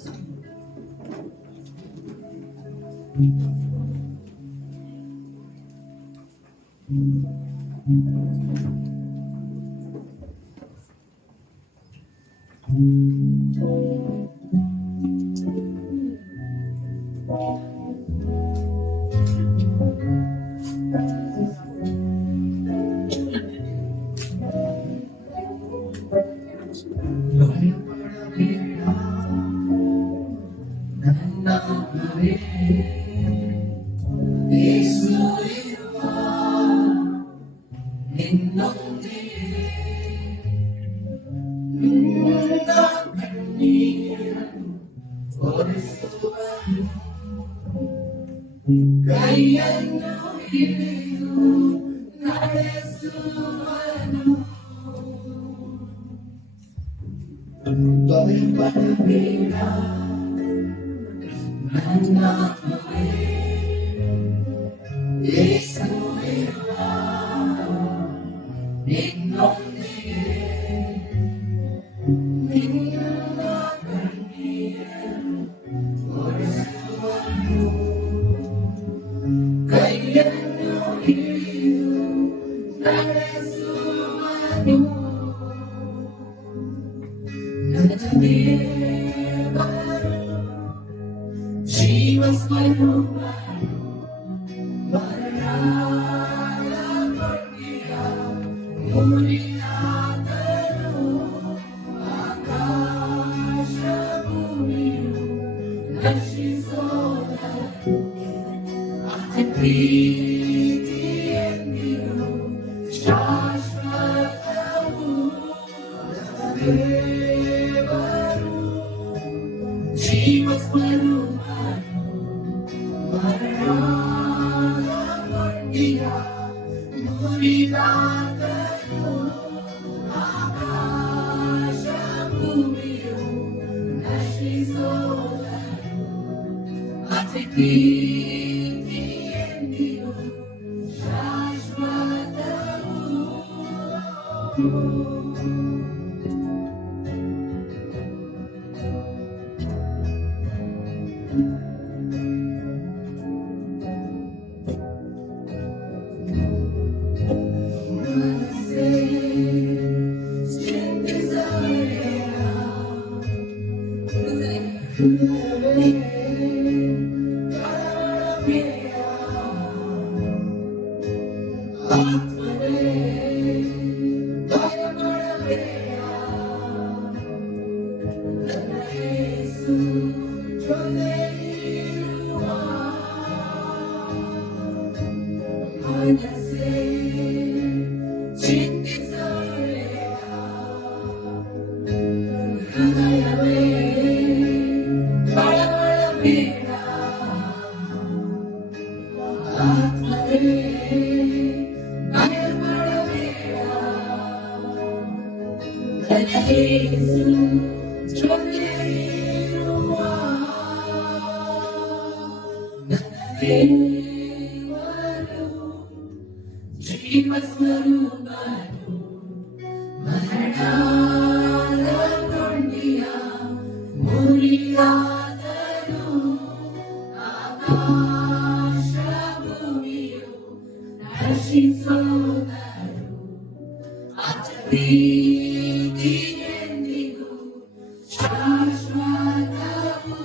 ಕೈಯನ್ನು ಹಿಡಿದು ನಡೆಸುವನು. ಭಯಪಡಬೇಡ ನನ್ನಾತ್ಮವೇ, ಯೇಸು ಇರುವ ನಿನ್ನೊಂದಿಗೆ. ನಿನ್ನ ಕಣ್ಣೀರನ್ನು ಒರೆಸುವನು. ಕೈಯನ್ನು ಹಿಡಿದು ನಡೆಸುವನು. ನನಗೆ ಬರು ಜೀವ ಸ್ವರೂಪನು, ಮರಣದ ಕೊಟ್ಟಿಯ ಮುರಿದಾದರೂ ಆಕಾಶದಲ್ಲಿ ರಕ್ಷಿಸೋದರು ಅತಿ ಪ್ರೀತಿಯೆಂದಿರು ಶಾಶ್ವತವು ದೇವರು ಜೀವ ಸ್ವರೂಪನು ಮರಣದ ಕೊಂಡಿಯ ಮುರಿದಾತನು ಆಕಾಶ ಭೂಮಿಯು ನಶಿಸೋದರು ಅತಿ ಪ್ರೀತಿಯೆಂದಿರು ಶಾಶ್ವತವು ಮನಸ್ಸೇ ಚಿಂತಿಸಬೇಡ ಹೃದಯವೇ ಕಳವಳಬೇಡ ಆತ್ಮನೇ ಭಯಪಡಬೇಡ ನನ್ನ ಯೇಸು ಜೊತೆಯಿರುವ ಮನಸ್ಸೇ ಚಿಂತಿಸಬೇಡ ಹೃದಯವೇ ಕಳವಳಬೇಡ ಆತ್ಮನೇ ಭಯಪಡಬೇಡ ನನ್ನ ಯೇಸು ಜೊತೆಯಿರುವ ನನ್ನ ದೇವರು ಜೀವ ಸ್ವರೂಪನು ಮರಣದ ಕೊಂಡಿಯ ಮುರಿದಾತನು ಆಕಾಶ ಭೂಮಿಯು ನಶಿಸೋದರು ಅತಿ ಪ್ರೀತಿಯೆಂದಿಗೂ ಶಾಶ್ವತವು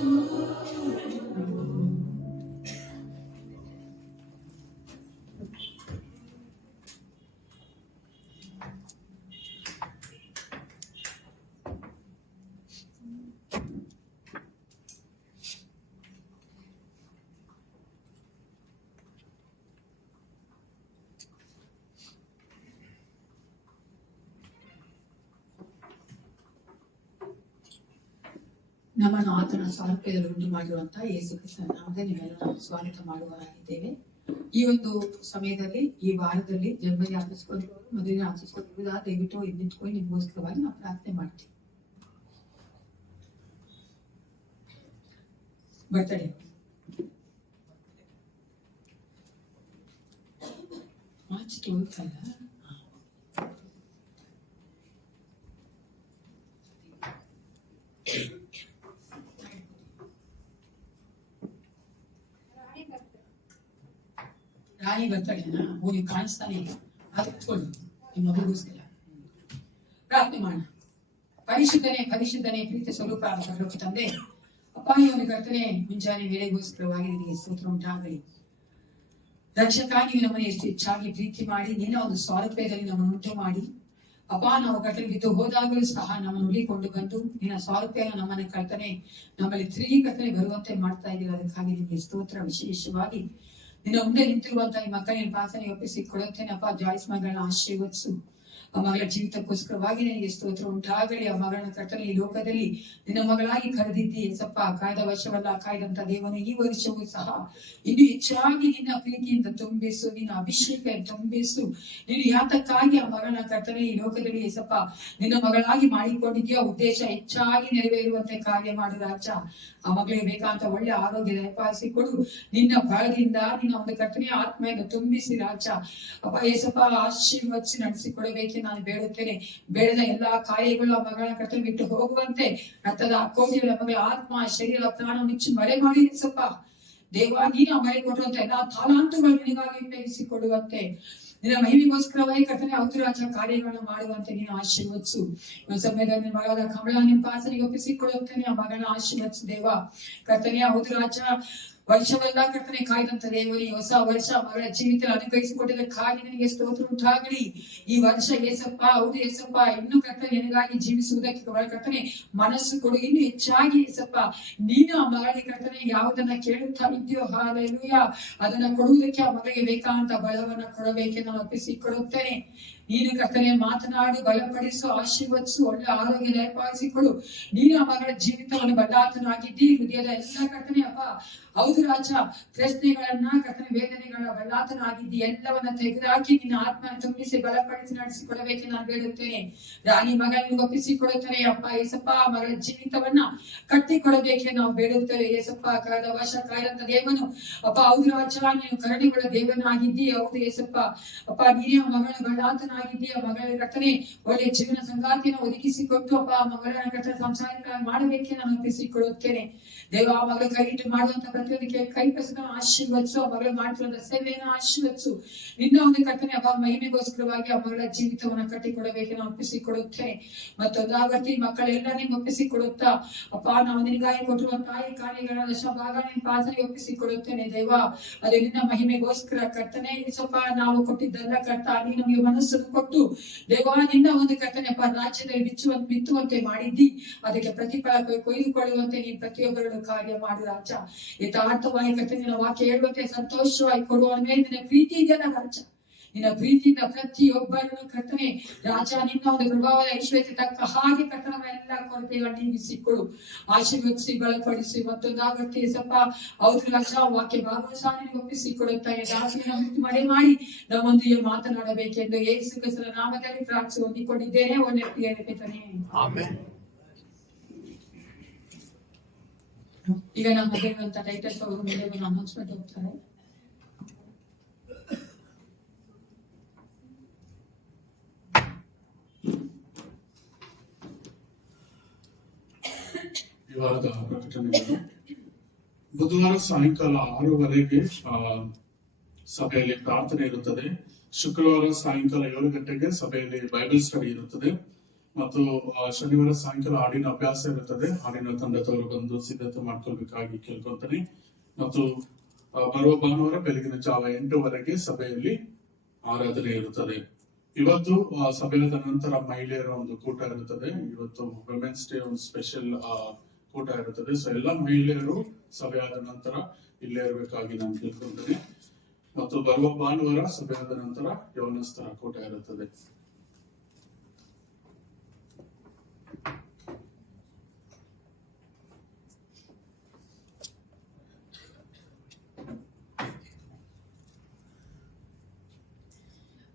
ನಮ್ಮನ್ನು ಆತನ ಸಾರೂಪ್ಯದಲ್ಲಿ ಉಂಟು ಮಾಡಿರುವಂತಹ ಯೇಸು ಕ್ರಿಸ್ತನ ನಾಮದಲ್ಲಿ ನೀವೆಲ್ಲ ಸ್ವಾಗತ ಮಾಡುವವರಾಗಿದ್ದೇವೆ. ಈ ಒಂದು ಸಮಯದಲ್ಲಿ ಈ ವಾರದಲ್ಲಿ ಜನ್ಮದಿನ ಆಚರಿಸಿಕೊಂಡಿರೋರು ಮದುವೆ ಆಚರಿಸಿಕೊಂಡಿರುವುದ ದಯವಿಟ್ಟು ಇಲ್ಲಿ ನಿಂತ್ಕೊಂಡು ನಿಮಗೋಸ್ಕರವಾಗಿ ನಾವು ಪ್ರಾರ್ಥನೆ ಮಾಡ್ತೀವಿ. ಬರ್ತಡೆ ಮಾರ್ಚ್ 12 ಅಲ್ಲ, ರಾಣಿ ಬರ್ತಡೆನಾ? ನೀವು ಕಾಣಿಸ್ತಾನೆ ಇಲ್ಲ. ಅದು ಕುತ್ಕೊಳ್ಳಿ ನಿಮ್ಮ ಮಗುಗೋಸ್ಕರ ಪ್ರಾರ್ಥನೆ ಮಾಡೋಣ. ಪರಿಶುದ್ಧನೇ ಪರಿಶುದ್ಧನೇ ಪ್ರೀತಿ ಸ್ವರೂಪ ಪರಲೋಕ ತಂದೆ, ಅಪ್ಪ ಈ ಒಂದು ಕರ್ತನೆ ಮುಂಜಾನೆ ವೇಳೆಗೋಸ್ಕರವಾಗಿ ನಿನಗೆ ಸ್ತೋತ್ರ ಉಂಟಾಗಲಿ. ರಕ್ಷಕ, ನೀವು ನಮ್ಮನ್ನು ಎಷ್ಟು ಹೆಚ್ಚಾಗಿ ಪ್ರೀತಿ ಮಾಡಿ ನಿನ್ನ ಒಂದು ಸ್ವಾರೂಪ್ಯದಲ್ಲಿ ನಮ್ಮನ್ನು ಉಂಟು ಮಾಡಿ ಅಪ್ಪ ನಾವು ಕರ್ತನೆ ಬಿದ್ದು ಹೋದಾಗಲೂ ಸಹ ನಮ್ಮನ್ನು ಉಳಿಕೊಂಡು ಬಂದು ನಿನ್ನ ಸ್ವಾರೂಪ್ಯ ನಮ್ಮನ್ನ ಕರ್ತನೆ ನಮ್ಮಲ್ಲಿ ತಿರುಗಿ ಕರ್ತನೆ ಬರುವಂತೆ ಮಾಡ್ತಾ ಇದ್ದೀವಿ. ಅದಕ್ಕಾಗಿ ನಿಮಗೆ ಸ್ತೋತ್ರ. ವಿಶೇಷವಾಗಿ ನಿನ್ನ ಮುಂದೆ ನಿಂತಿರುವಂತಹ ಈ ಮಕ್ಕಳಿನ ಪಾಸನೆ ಒಪ್ಪಿಸಿ ಕೊಡುತ್ತೇನೆ ಅಪ್ಪ. ಜಾಯ್ಸ್ ಮಗಳನ್ನ ಆಶೀರ್ವದಿಸು. ಆ ಮಗಳ ಜೀವಿತಕ್ಕೋಸ್ಕರವಾಗಿ ನಿನಗೆ ಸ್ತೋತ್ರ ಉಂಟಾಗಲಿ. ಆ ಮಗಳನ್ನ ಕರ್ತನೆ ಈ ಲೋಕದಲ್ಲಿ ನಿನ್ನ ಮಗಳಾಗಿ ಕರೆದಿದ್ದಿ ಸಪ್ಪ. ಕಾಯ್ದ ವರ್ಷವಲ್ಲ ಕಾಯ್ದಂತ ದೇವನು ಈ ವರ್ಷವೂ ಸಹ ಇನ್ನು ಹೆಚ್ಚಾಗಿ ನಿನ್ನ ಪ್ರೀತಿಯಿಂದ ತುಂಬಿಸು, ನಿನ್ನ ಅಭಿಷೇಕ ತುಂಬಿಸು. ನೀನು ಯಾತಕ್ಕಾಗಿ ಆ ಮಗಳನ್ನ ಕರ್ತನೆ ಈ ಲೋಕದಲ್ಲಿ ಸಪ್ಪ ನಿನ್ನ ಮಗಳಾಗಿ ಮಾಡಿಕೊಂಡಿದ್ಯಾ ಉದ್ದೇಶ ಹೆಚ್ಚಾಗಿ ನೆರವೇರುವಂತೆ ಕಾರ್ಯ ಮಾಡು ರಾಜ. ಆ ಮಗಳಿಗೆ ಬೇಕಾದಂತ ಒಳ್ಳೆ ಆರೋಗ್ಯ ದಯಪಾಲಿಸಿ ಕೊಡು. ನಿನ್ನ ಬಲದಿಂದ ನಿನ್ನ ಒಂದು ಕರ್ತನೆಯ ಆತ್ಮೆಯನ್ನು ತುಂಬಿಸಿ ರಾಜ. ಅಪ್ಪ ಏಸಪ್ಪ ಆಶೀರ್ವದಿಸಿ ನಡೆಸಿಕೊಡಬೇಕೆ ನಾನು ಬೇಡುತ್ತೇನೆ. ಬೇಡದ ಎಲ್ಲಾ ಕಾರ್ಯಗಳು ಆ ಮಗಳ ಕರ್ತನೆ ಬಿಟ್ಟು ಹೋಗುವಂತೆ ರಕ್ತದ ಕೋಟಿಗಳ ಮಗಳ ಆತ್ಮ ಶರೀರ ಪ್ರಾಣ ಮುಚ್ಚಿ ಮರೆ ಮಾಡಿ ಸಪ್ಪ ದೇವ. ನೀನು ಆ ಮಳೆ ಕೊಡುವಂತೆ ಎಲ್ಲಾ ತಾಲಾಂತುಗಳು ನಿನಗಾಗಿ ಉಪಯೋಗಿಸಿಕೊಡುವಂತೆ ನಿನ್ನ ಮಹಿಮೆಗೋಸ್ಕರವಾಗಿ ಕರ್ತನೆ ಹೌದು ರಾಜ ಕಾರ್ಯಗಳನ್ನ ಮಾಡುವಂತೆ ನೀನು ಆಶೀರ್ವದಿಸು. ಒಂದು ಸಮಯದಲ್ಲಿ ನಿನ್ನ ಮಗಳಾದ ಕಮಲ ನಿಮ್ಮ ಪಾಸನಿಗೆ ಒಪ್ಪಿಸಿಕೊಳ್ಳುತ್ತೇನೆ. ಆ ಮಗನ ಆಶೀರ್ವದಿಸು ದೇವ. ಕರ್ತನೆ ಹೌದು ರಾಜ. ವರ್ಷವೆಲ್ಲ ಕರ್ತನೆ ಕಾಯ್ದಂತ ದೇವರೇ, ಹೊಸ ವರ್ಷ ಮಗಳ ಜೀವಿತ ಅನುಗ್ರಹಿಸಿಕೊಟ್ಟಿದ್ದಕ್ಕಾಗಿ ನಿನಗೆ ಸ್ತೋತ್ರ ಉಂಟಾಗಲಿ. ಈ ವರ್ಷ ಏಸಪ್ಪ, ಹೌದು ಏಸಪ್ಪ, ಇನ್ನು ಕರ್ತನೆ ನಿನಗಾಗಿ ಜೀವಿಸುವುದಕ್ಕೆ ಕರ್ತನೆ ಮನಸ್ಸು ಕೊಡು. ಇನ್ನು ಹೆಚ್ಚಾಗಿ ಏಸಪ್ಪ, ನೀನು ಆ ಮಗಳಿಗೆ ಕರ್ತನೆ ಯಾವುದನ್ನ ಕೇಳುತ್ತಾ ಇದೆಯೋ ಹಾಲೆಲೂಯಾ, ಅದನ್ನ ಕೊಡುವುದಕ್ಕೆ ಆ ಮಗಳಿಗೆ ಬೇಕಾದಂತ ಬಲವನ್ನ ಕೊಡಬೇಕೆಂದು ನಾನು ಒಪ್ಪಿಸಿಕೊಡುತ್ತೇನೆ. ನೀನು ಕರ್ತನೆ ಮಾತನಾಡಿ ಬಲಪಡಿಸು, ಆಶೀರ್ವದಿಸು, ಒಳ್ಳೆ ಆರೋಗ್ಯ ದಯಪಾಲಿಸಿಕೊಡು. ನೀನು ಆ ಮಗಳ ಜೀವಿತವನ್ನು ಬಲ್ಲಾತನಾಗಿದ್ದಿ. ಹೃದಯದ ಎಲ್ಲ ಕರ್ತನೆ ಅಪ್ಪ, ಹೌದು ರಾಜ, ಪ್ರಶ್ನೆಗಳನ್ನ ಕರ್ತನೆ ವೇದನೆಗಳ ಬಲ್ಲಾತನಾಗಿದ್ದಿ. ಎಲ್ಲವನ್ನ ತೆಗೆದುಹಾಕಿ ನಿನ್ನ ಆತ್ಮ ತುಂಬಿಸಿ ಬಲಪಡಿಸಿ ನಡೆಸಿಕೊಡಬೇಕೆಂದು ನಾನು ಬೇಡುತ್ತೇನೆ. ರಾಣಿ ಮಗಳನ್ನು ಒಪ್ಪಿಸಿಕೊಡುತ್ತೇನೆ ಅಪ್ಪ ಏಸಪ್ಪ, ಆ ಮಗಳ ಜೀವಿತವನ್ನ ಕಟ್ಟಿಕೊಡಬೇಕೆಂದು ನಾವು ಬೇಡುತ್ತೇವೆ ಏಸಪ್ಪ. ಕಳೆದ ವರ್ಷ ಕಾಯ್ದಂತ ದೇವನು ಅಪ್ಪ, ಹೌದು ರಾಜ, ನೀನು ಕರುಣೆಗಳ ದೇವನಾಗಿದ್ದಿ. ಹೌದು ಏಸಪ್ಪ ಅಪ್ಪ, ನೀನೇ ಆ ಮಗಳ ಬಲ್ಲಾತನಾಗಿದ್ದಿ. ಆ ಮಗಳ ಕರ್ತನೆ ಒಳ್ಳೆಯ ಜೀವನ ಸಂಗಾತಿಯನ್ನು ಒದಗಿಸಿಕೊಟ್ಟು ಅಪ್ಪ, ಆ ಮಗಳನ್ನ ಕರ್ತನೆ ಸಂಸಾರಿಕವಾಗಿ ಮಾಡಬೇಕೆಂದು ನಾನು ಒಪ್ಪಿಸಿಕೊಡುತ್ತೇನೆ ದೇವ. ಆ ಮಗಳ ಕೈ ಇಟ್ಟು ಮಾಡುವಂತ ಪ್ರತಿಯೊಂದಕ್ಕೆ ಕೈ ಕಸದ ಆಶೀರ್ವದಿಸು. ಆ ಮಗಳು ಮಾಡ್ತಿರುವಂತ ಸೇವೆಯನ್ನು ಆಶೀರ್ವದಿಸು. ನಿನ್ನ ಒಂದು ಕರ್ತನೆ ಅಪ್ಪ, ಮಹಿಮೆಗೋಸ್ಕರವಾಗಿ ಆ ಮಗಳ ಜೀವಿತವನ್ನ ಕಟ್ಟಿಕೊಡಬೇಕೆಂದು ನಾನು ಒಪ್ಪಿಸಿಕೊಡುತ್ತೇನೆ. ಮತ್ತೊಂದಾವರ್ತಿ ಮಕ್ಕಳೆಲ್ಲನೇ ಒಪ್ಪಿಸಿಕೊಡುತ್ತಾ ಅಪ್ಪ, ನಾವು ನಿನಗಾಗಿ ಕೊಟ್ಟಿರುವ ತಾಯಿ ಕಾರ್ಯಗಳ ದಶಭಾಗ ನಿನ್ನ ಪಾದರಿಗೆ ಒಪ್ಪಿಸಿಕೊಡುತ್ತೇನೆ ದೇವ. ಅದೇ ನಿನ್ನ ಮಹಿಮೆಗೋಸ್ಕರ ಕರ್ತನೆ ಸ್ವಲ್ಪ ನಾವು ಕೊಟ್ಟಿದ್ದಲ್ಲ ಕರ್ತ, ನೀ ನಮಗೆ ಮನಸ್ಸನ್ನು ಕೊಟ್ಟು ದೇವ ನಿನ್ನ ಒಂದು ಕರ್ತನೆ ಅಪ್ಪ ರಾಜ್ಯದಲ್ಲಿ ಬಿತ್ತುವಂತೆ ಮಾಡಿದ್ದಿ. ಅದಕ್ಕೆ ಪ್ರತಿಫಲ ಕೊಯ್ದುಕೊಳ್ಳುವಂತೆ ನೀನು ಪ್ರತಿಯೊಬ್ಬರನ್ನು ಕಾರ್ಯ ಮಾಡು ರಾಜ. ಯಥಾರ್ಥವಾಗಿ ಕರ್ತನೆ ನಿನ್ನ ವಾಕ್ಯ ಹೇಳುವಂತೆ ಸಂತೋಷವಾಗಿ ಕೊಡುವ ಮೇಲೆ ನಿನ್ನ ಪ್ರೀತಿ ಇದೆಯಲ್ಲ ರಾಜ. ನಿನ್ನ ಪ್ರೀತಿಯಿಂದ ಪ್ರತಿಯೊಬ್ಬರನ್ನು ಕರ್ತನೆ ರಾಜ ನಿನ್ನ ಒಂದು ಪ್ರಭಾವದ ಐಶ್ವರ್ಯ ತಕ್ಕ ಹಾಗೆ ಕರ್ತನ ಎಲ್ಲ ಕೊರತೆಗಳನ್ನು ನೀಗಿಸಿಕೊಡು, ಆಶೀರ್ವದಿಸಿ ಬಲಪಡಿಸಿ. ಮತ್ತೊಂದಾಗತ್ತೆ ಸಪ್ಪ, ಹೌದು ರಾಜ, ವಾಕ್ಯ ಭಾಗವಹಿಸ ನಿನಗೆ ಒಪ್ಪಿಸಿಕೊಡುತ್ತಾ ದಾಸಿನ ಮುಟ್ಟು ಮಳೆ ಮಾಡಿ ನಮ್ಮೊಂದಿಗೆ ಮಾತನಾಡಬೇಕೆಂದು ಯೇಸು ಕ್ರಿಸ್ತನ ನಾಮದಲ್ಲಿ ಪ್ರಾರ್ಥನೆ ಹೊಂದಿಕೊಂಡಿದ್ದೇನೆ. ಆಮೆನ್. ಈಗ ನಮ್ಮ ಮದುವೆಂತ ಟೈಟಲ್ಸ್ ಅವರು ಮುಂದೆ ಅನೌನ್ಸ್ಮೆಂಟ್ ಹೋಗ್ತಾರೆ. ಈ ವಾರದ ಪ್ರಕಟಣೆಗಳು ಬುಧವಾರ ಸಾಯಂಕಾಲ 6:30ಗೆ ಸಭೆಯಲ್ಲಿ ಪ್ರಾರ್ಥನೆ ಇರುತ್ತದೆ. ಶುಕ್ರವಾರ ಸಾಯಂಕಾಲ 7 ಗಂಟೆಗೆ ಸಭೆಯಲ್ಲಿ ಬೈಬಲ್ ಸ್ಟಡಿ ಇರುತ್ತದೆ ಮತ್ತು ಶನಿವಾರ ಸಾಯಂಕಾಲ ಹಾಡಿನ ಅಭ್ಯಾಸ ಇರುತ್ತದೆ. ಹಾಡಿನ ತಂಡದವರು ಬಂದು ಸಿದ್ಧತೆ ಮಾಡ್ಕೊಳ್ಬೇಕಾಗಿ ಕೇಳ್ಕೊಳ್ತೇನೆ. ಮತ್ತು ಬರುವ ಭಾನುವಾರ ಬೆಳಗಿನ ಜಾವ 8 ಸಭೆಯಲ್ಲಿ ಆರಾಧನೆ ಇರುತ್ತದೆ. ಇವತ್ತು ಸಭೆಯಾದ ನಂತರ ಮಹಿಳೆಯರ ಒಂದು ಕೂಟ ಇರುತ್ತದೆ. ಇವತ್ತು ವುಮೆನ್ಸ್ ಡೇ ಒಂದು ಸ್ಪೆಷಲ್ ಕೂಟ ಇರುತ್ತದೆ. ಸೊ ಎಲ್ಲ ಮಹಿಳೆಯರು ಸಭೆಯಾದ ನಂತರ ಇಲ್ಲೇ ಇರಬೇಕಾಗಿ ನಾನು ತಿಳ್ಕೊಳ್ತೇನೆ. ಮತ್ತು ಬರುವ ಭಾನುವಾರ ಸಭೆಯಾದ ನಂತರ ಯೌವನಸ್ಥರ ಕೂಟ ಇರುತ್ತದೆ.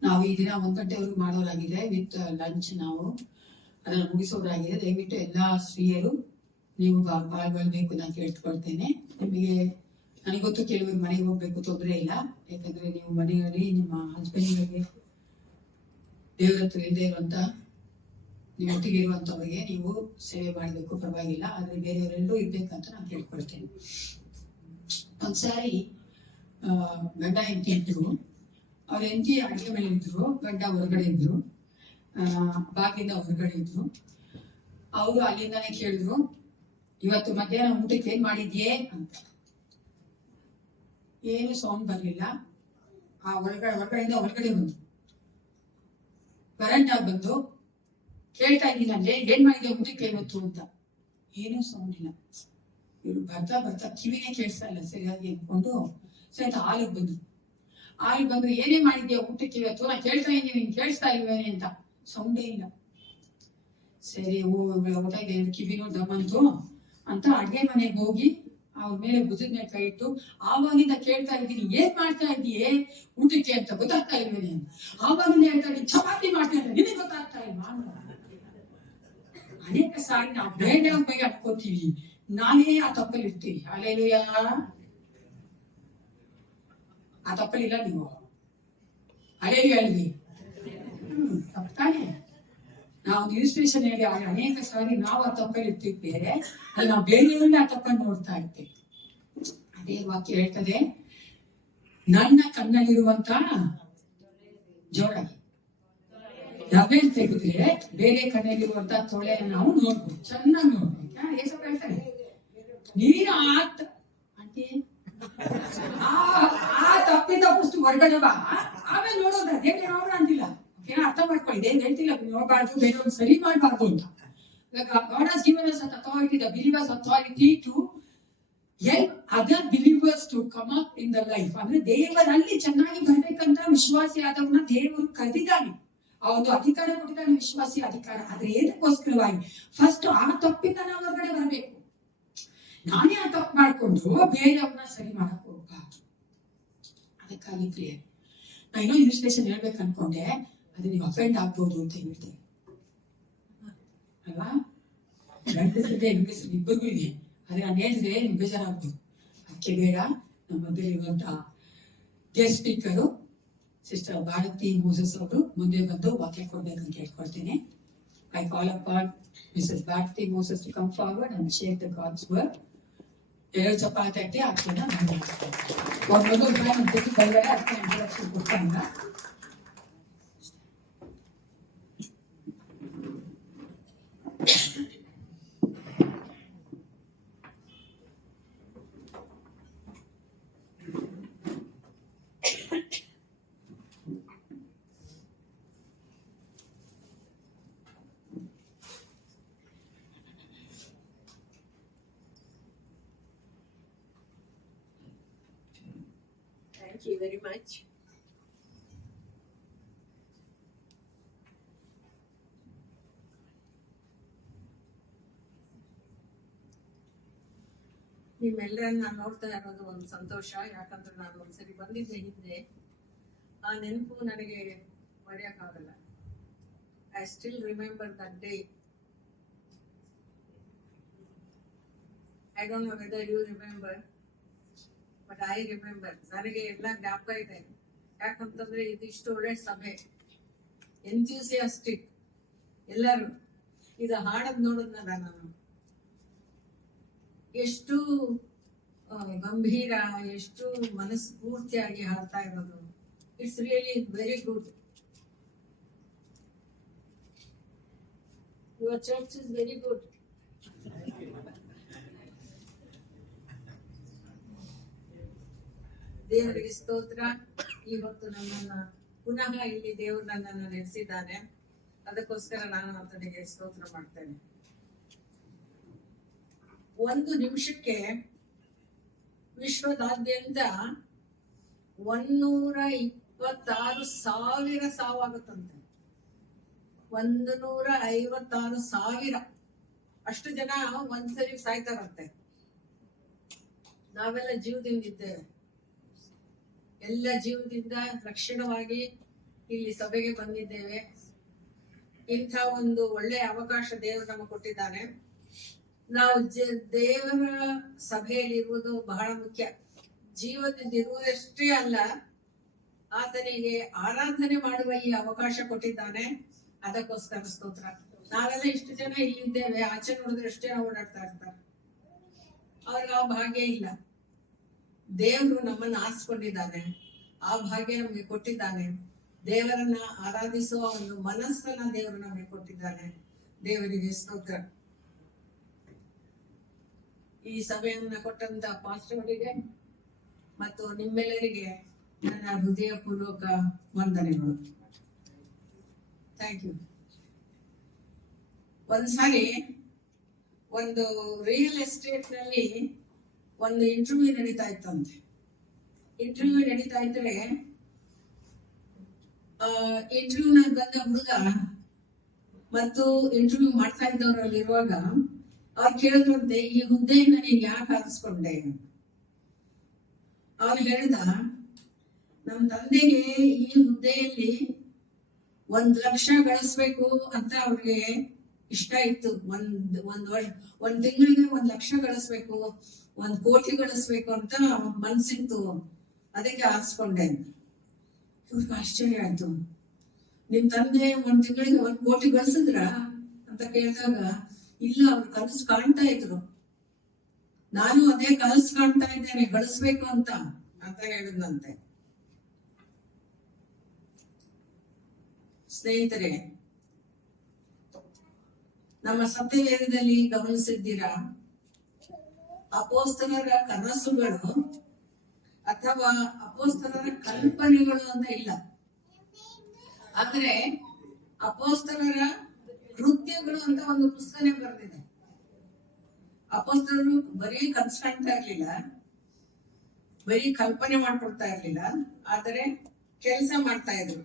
ನಾವು ಈ ದಿನ 1 ಗಂಟೆವರೆಗೂ ಮಾಡೋರಾಗಿದೆ. ವಿತ್ ಲಂಚ್ ನಾವು ಅದನ್ನು ಮುಗಿಸೋರಾಗಿದೆ. ದಯವಿಟ್ಟು ಎಲ್ಲಾ ಸ್ತ್ರೀಯರು ನೀವು ಪಾಲ್ಗೊಳ್ಬೇಕು ನಾನು ಕೇಳ್ಕೊಳ್ತೇನೆ. ನಿಮಗೆ ನನಗೆ ಗೊತ್ತು, ಕೆಲವರು ಮನೆಗೆ ಹೋಗ್ಬೇಕು, ತೊಂದರೆ ಇಲ್ಲ. ಯಾಕಂದ್ರೆ ನೀವು ಮನೆಯಲ್ಲಿ ನಿಮ್ಮ ಹಸ್ಬೆಂಡ್ಗಳಿಗೆ ದೇವರ ಹತ್ರ ಇಲ್ಲದೆ ಇರುವಂತ ನೀವು ಒಟ್ಟಿಗೆ ಇರುವಂತವರಿಗೆ ನೀವು ಸೇವೆ ಮಾಡಬೇಕು, ಪರವಾಗಿಲ್ಲ. ಆದ್ರೆ ಬೇರೆಯವರೆಲ್ಲರೂ ಇರ್ಬೇಕಂತ ನಾನು ಕೇಳ್ಕೊಳ್ತೇನೆ. ಒಂದ್ಸಾರಿ ಗಂಡ ಹೆಂಡತಿ ಇದ್ರು. ಅವ್ರ ಹೆಂಡತಿ ಅಡಿಗೆ ಮನೆ ಇದ್ರು, ಗಂಡ ಹೊರಗಡೆ ಇದ್ರು, ಬಾಗಿಲಿಂದ ಹೊರಗಡೆ ಇದ್ರು. ಅವರು ಅಲ್ಲಿಂದಾನೆ ಕೇಳಿದ್ರು, ಇವತ್ತು ಮಧ್ಯಾಹ್ನ ಊಟಕ್ಕೆ ಏನ್ ಮಾಡಿದ್ಯೇ ಅಂತ. ಏನು ಸೌಂಡ್ ಬರ್ಲಿಲ್ಲ. ಆ ಹೊರಗಡೆಯಿಂದ ಹೊರಗಡೆ ಬಂದು ಕರೆಂಟ್ ಆಗಿ ಬಂದು ಕೇಳ್ತಾ ಇದ್ದೀನಿ ಅಂದ್ರೆ ಏನ್ ಮಾಡಿದ್ಯಾ ಊಟಕ್ಕೆ ಇವತ್ತು ಅಂತ. ಏನು ಸೌಂಡ್ ಇಲ್ಲ. ಇವ್ರು ಬರ್ತಾ ಕಿವಿನೇ ಕೇಳಿಸ್ತಾ ಇಲ್ಲ ಸರಿಯಾಗಿ ಅನ್ಕೊಂಡು ಸರಿ ಹಾಲಿಗೆ ಬಂದ್ರು. ಏನೇ ಮಾಡಿದ್ಯಾ ಊಟಕ್ಕೆ ಇವತ್ತು, ನಾ ಕೇಳ್ತಾ ಇದ್ದೀನಿ, ನೀನ್ ಕೇಳಿಸ್ತಾ ಇಲ್ವೇನೆ ಅಂತ. ಸೌಂಡೇ ಇಲ್ಲ. ಸರಿ ಊಟ ಇದೆ ಕಿವಿನೂ ದಮ್ಮಂತು ಅಂತ ಅಡ್ಗೆ ಮನೆಗೆ ಹೋಗಿ ಅವ್ರ ಮೇಲೆ ಭುಜದ ಮೇಲೆ ಕೈ ಇಟ್ಟು ಆವಾಗಿಂದ ಕೇಳ್ತಾ ಇದ್ದೀನಿ, ಏನ್ ಮಾಡ್ತಾ ಇದೀಯೇ ಊಟಕ್ಕೆ ಅಂತ, ಗೊತ್ತಾಗ್ತಾ ಇಲ್ವೇನೆ ಅಂತ. ಆವಾಗಿಂದ ಹೇಳ್ತಾ ಇದ್ದೀನಿ, ಚಪಾತಿ ಮಾಡ್ತಾ ಇದ್ದೀನಿ, ನಿನಗೆ ಗೊತ್ತಾಗ್ತಾ ಇಲ್ವಾ ಅಂತ. ಅನೇಕ ಸಾರಿ ನಾವು ಬೇಡ ಬಗ್ಗೆ ಅನ್ಕೋತೀವಿ, ನಾನೇ ಆ ತಪ್ಪಲ್ಲಿ ಇರ್ತೀವಿ. ಅಲ್ಲೇಲೂಯಾ, ಆ ತಪ್ಪಲಿಲ್ಲ ನೀವು. ಅದೇ ಹೇಳಿದ್ವಿ ತಪ್ಪಾನೆ. ನಾವು ಇನ್ಸ್ಪಿರೇಷನ್ ಹೇಳಿ ಅನೇಕ ಸಾರಿ ನಾವು ಆ ತಪ್ಪಲ್ಲಿ ಇರ್ತಿರ್ತೇವೆ. ಅಲ್ಲಿ ನಾವು ಬೇರೆಯವರನ್ನೇ ಆ ತಪ್ಪನ್ನು ನೋಡ್ತಾ ಇರ್ತೇವೆ. ಅದೇ ವಾಕ್ಯ ಹೇಳ್ತದೆ, ನನ್ನ ಕಣ್ಣಲ್ಲಿರುವಂತ ಜೋಳ ರವೆ ತೆಗೆದ್ರೆ ಬೇರೆ ಕಣ್ಣಲ್ಲಿರುವಂತ ತೊಳೆಯನ್ನು ನಾವು ನೋಡ್ಬೋದು, ಚೆನ್ನಾಗಿ ನೋಡ್ಬೇಕು. ಹೇಳ್ತಾರೆ ನೀನು ಆತ ಅಂತೆ ಹೊರಗಡೆ ಬಾ, ಆಮೇಲೆ ನೋಡೋದ್ರ ದೇವ್ರು ಯಾವಾಗ ಅಂತಿಲ್ಲ. ಏನೋ ಅರ್ಥ ಮಾಡ್ಕೊಳ್ಳಿ, ದೇವ್ರು ಹೇಳ್ತಿಲ್ಲ ನೋಡ್ಬಾರ್ದು, ಬೇರೆಯವ್ರು ಸರಿ ಮಾಡ್ಬಾರ್ದು ಅಂತ. God has given us an authority, the believers authority to help other believers to come up in the life. ಅಂದ್ರೆ ದೇವರಲ್ಲಿ ಚೆನ್ನಾಗಿ ಬರ್ಬೇಕಂತ ವಿಶ್ವಾಸಿ ಆದವನ್ನ ದೇವರು ಕರೆದಿದ್ದಾನೆ, ಆ ಒಂದು ಅಧಿಕಾರ ಕೊಟ್ಟಿದ್ದಾನೆ, ವಿಶ್ವಾಸಿ ಅಧಿಕಾರ. ಆದ್ರೆ ಏನಕ್ಕೋಸ್ಕರವಾಗಿ ಫಸ್ಟ್ ಆ ತಪ್ಪಿಂದ ನಾವು ಹೊರಗಡೆ ಬರ್ಬೇಕು. ನಾನೇ ಆ ತಪ್ಪು ಮಾಡ್ಕೊಂಡು ಬೇರೆಯವ್ರನ್ನ ಸರಿ ಮಾಡಕ್ ಹೋಗ್ಬಾರ್ದು. ಅದಕ್ಕಾಗಿ ಪ್ರಿಯ, ನಾ ಇನ್ನೂ ಇನ್ವಿಟೇಷನ್ ಹೇಳ್ಬೇಕು ಅನ್ಕೊಂಡೆ, ಅದು ನೀವು ಅಫೆಂಡ್ ಆಗ್ಬೋದು ಅಂತ ಹೇಳ್ತೇನೆ ಅಲ್ವಾ. ಗಂಡಸದೆ ಹೆಂಗಸರು ಇಬ್ಬರಿಗೂ ಇದೆ, ಆದ್ರೆ ನಾನು ಹೇಳಿದ್ರೆ ನಿಮ್ಗೆ ಬೇಜಾರಾಗ್ಬೋದು. ಅದಕ್ಕೆ ಬೇಡ. ನಮ್ಮ ಮಧ್ಯಲ್ಲಿರುವಂತ guest speaker sister Bharathi Moses ಅವರು ಮುಂದೆ ಬಂದು ವಾಕ್ಯ ಕೊಡ್ಬೇಕಂತ ಕೇಳ್ಕೊಳ್ತೇನೆ. I call upon Mrs Bharathi Moses to come forward and share the God's word. 2 ಚಪಾತಿ ಅಟ್ಟೆ ಆಗ್ತೇನೆ, ಒಂದು ರೂಪಾಯಿ ನಮ್ಮ ಜೊತೆ ಬೈದರೆ ಅದಕ್ಕೆ 2 ಲಕ್ಷ ಕೊಡ್ತಾನ. Thank you very much. ನಿಮ್ಮೆಲ್ಲರನ್ನ ನೋಡ್ತಾ ಇರೋದು ಒಂದು ಸಂತೋಷ. ಯಾಕಂದ್ರೆ ನಾನು ಒಂದ್ಸರಿ ಬಂದಿದ್ದೆ ಹಿಂದೆ, ಆ ನೆನಪು ನನಗೆ ಮರೆಯಕ್ಕಾಗಲ್ಲ. I still remember that day. I don't know whether you remember, but I remember. ನನಗೆ ಎಲ್ಲ ಜ್ಞಾಪಕ ಇದೆ. ಯಾಕಂತಂದ್ರೆ ಇದಿಷ್ಟು ಒಳ್ಳೆ ಸಭೆ, ಎಂಥ್ಯೂಸಿಯಾಸ್ಟಿಕ್ ಎಲ್ಲರೂ. ಇದು ಹಾಡದ್ ನೋಡಿದ್ನಲ್ಲ ನಾನು, ಎಷ್ಟು ಗಂಭೀರ, ಎಷ್ಟು ಮನಸ್ಫೂರ್ತಿಯಾಗಿ ಹಾಡ್ತಾ ಇರೋದು. It's really very good. Your church is very good. ದೇವರಿಗೆ ಸ್ತೋತ್ರ. ಇವತ್ತು ನನ್ನನ್ನ ಪುನಃ ಇಲ್ಲಿ ದೇವರು ನನ್ನನ್ನು ನೆಲೆಸಿದ್ದಾನೆ. ಅದಕ್ಕೋಸ್ಕರ ನಾನು ಆತನಿಗೆ ಸ್ತೋತ್ರ ಮಾಡ್ತೇನೆ. 1 ನಿಮಿಷಕ್ಕೆ ವಿಶ್ವದಾದ್ಯಂತ 126,000 ಸಾವಾಗುತ್ತಂತೆ. 156,000 ಅಷ್ಟು ಜನ ಒಂದ್ಸರಿ ಸಾಯ್ತಾರಂತೆ. ನಾವೆಲ್ಲ ಜೀವದಿಂದಿದ್ದೇವೆ, ಎಲ್ಲ ಜೀವದಿಂದ ರಕ್ಷಣವಾಗಿ ಇಲ್ಲಿ ಸಭೆಗೆ ಬಂದಿದ್ದೇವೆ. ಇಂಥ ಒಂದು ಒಳ್ಳೆಯ ಅವಕಾಶ ದೇವರು ನಮಗೆ ಕೊಟ್ಟಿದ್ದಾನೆ. ನಾವು ದೇವರ ಸಭೆಯಲ್ಲಿ ಇರುವುದು ಬಹಳ ಮುಖ್ಯ. ಜೀವದಿಂದ ಇರುವುದಷ್ಟೇ ಅಲ್ಲ, ಆತನಿಗೆ ಆರಾಧನೆ ಮಾಡುವ ಈ ಅವಕಾಶ ಕೊಟ್ಟಿದ್ದಾನೆ. ಅದಕ್ಕೋಸ್ಕರ ಸ್ತೋತ್ರ. ನಾವೆಲ್ಲ ಇಷ್ಟು ಜನ ಇಲ್ಲಿದ್ದೇವೆ, ಆಚೆ ನೋಡಿದ್ರೆ ಅಷ್ಟೇ ಓಡಾಡ್ತಾ ಇರ್ತಾರೆ. ಅವ್ರಿಗೆ ಆ ಭಾಗ್ಯ ಇಲ್ಲ. ದೇವರು ನಮ್ಮನ್ನು ಆರಿಸ್ಕೊಂಡಿದ್ದಾನೆ, ಆ ಭಾಗ್ಯ ನಮಗೆ ಕೊಟ್ಟಿದ್ದಾನೆ. ದೇವರನ್ನ ಆರಾಧಿಸುವ ಒಂದು ಮನಸ್ಸನ್ನ ದೇವರು ನಮಗೆ ಕೊಟ್ಟಿದ್ದಾನೆ. ದೇವರಿಗೆ ಸ್ತೋತ್ರ. ಈ ಸಭೆಯನ್ನ ಕೊಟ್ಟಂತ ಪಾಸ್ಟರ್ಗಳಿಗೆ ಮತ್ತು ನಿಮ್ಮೆಲ್ಲರಿಗೆ ನನ್ನ ಹೃದಯಪೂರ್ವಕ ವಂದನೆಗಳು. Thank you. ಒಂದ್ಸಾರಿ ಒಂದು ರಿಯಲ್ ಎಸ್ಟೇಟ್ ನಲ್ಲಿ ಒಂದು ಇಂಟರ್ವ್ಯೂ ನಡೀತಾ ಇತ್ತಂತೆ. ಇಂಟರ್ವ್ಯೂ ನಡೀತಾ ಇದ್ರೆ ಇಂಟರ್ವ್ಯೂ ನಲ್ಲಿ ಬಂದ ಹುಡುಗ ಮತ್ತು ಇಂಟರ್ವ್ಯೂ ಮಾಡ್ತಾ ಇದ್ದವರಲ್ಲಿ ಇರುವಾಗ ಅವ್ರು ಕೇಳಿದ್ರಂತೆ, ಈ ಹುದ್ದೆಯನ್ನ ನೀನ್ ಯಾಕೆ ಆರಿಸ್ಕೊಂಡೆ? ಅವ್ರು ಹೇಳ್ದ, ನಮ್ ತಂದೆಗೆ ಈ ಹುದ್ದೆಯಲ್ಲಿ 1 ಲಕ್ಷ ಗಳಿಸ್ಬೇಕು ಅಂತ ಅವ್ರಿಗೆ ಇಷ್ಟ ಇತ್ತು. ಒಂದ್ ತಿಂಗಳಿಗೆ 1 ಲಕ್ಷ ಗಳಿಸ್ಬೇಕು, 1 ಕೋಟಿ ಗಳಿಸ್ಬೇಕು ಅಂತ ಮನ್ಸಿತ್ತು. ಅದಕ್ಕೆ ಆರಿಸ್ಕೊಂಡೆ. ಇವ್ರಿಗೆ ಆಶ್ಚರ್ಯ ಆಯ್ತು. ನಿಮ್ ತಂದೆ 1 ತಿಂಗಳಿಗೆ 1 ಕೋಟಿ ಗಳಿಸಿದ್ರ ಅಂತ ಕೇಳಿದಾಗ, ಇಲ್ಲ, ಅವ್ರು ಕನಸು ಕಾಣ್ತಾ ಇದ್ರು, ನಾನು ಅದೇ ಕನಸು ಕಾಣ್ತಾ ಇದ್ದೇನೆ, ಗಳಿಸ್ಬೇಕು ಅಂತ ಹೇಳಿದ್ನಂತೆ. ಸ್ನೇಹಿತರೆ, ನಮ್ಮ ಸತ್ಯವೇದದಲ್ಲಿ ಗಮನಿಸಿದ್ದೀರಾ, ಅಪೊಸ್ತಲರ ಕನಸುಗಳು ಅಥವಾ ಅಪೋಸ್ತಲರ ಕಲ್ಪನೆಗಳು ಅಂತ ಇಲ್ಲ, ಆದ್ರೆ ಅಪೋಸ್ತಲರ ಕೃತ್ಯಗಳು ಅಂತ ಒಂದು ಪುಸ್ತಕನೇ ಬರೆದಿದೆ. ಅಪೋಸ್ತಲರು ಬರೀ ಕನ್ಸ್ಕಾಣ್ತಾ ಇರ್ಲಿಲ್ಲ, ಬರೀ ಕಲ್ಪನೆ ಮಾಡ್ಕೊಳ್ತಾ ಇರ್ಲಿಲ್ಲ, ಆದರೆ ಕೆಲಸ ಮಾಡ್ತಾ ಇದ್ರು.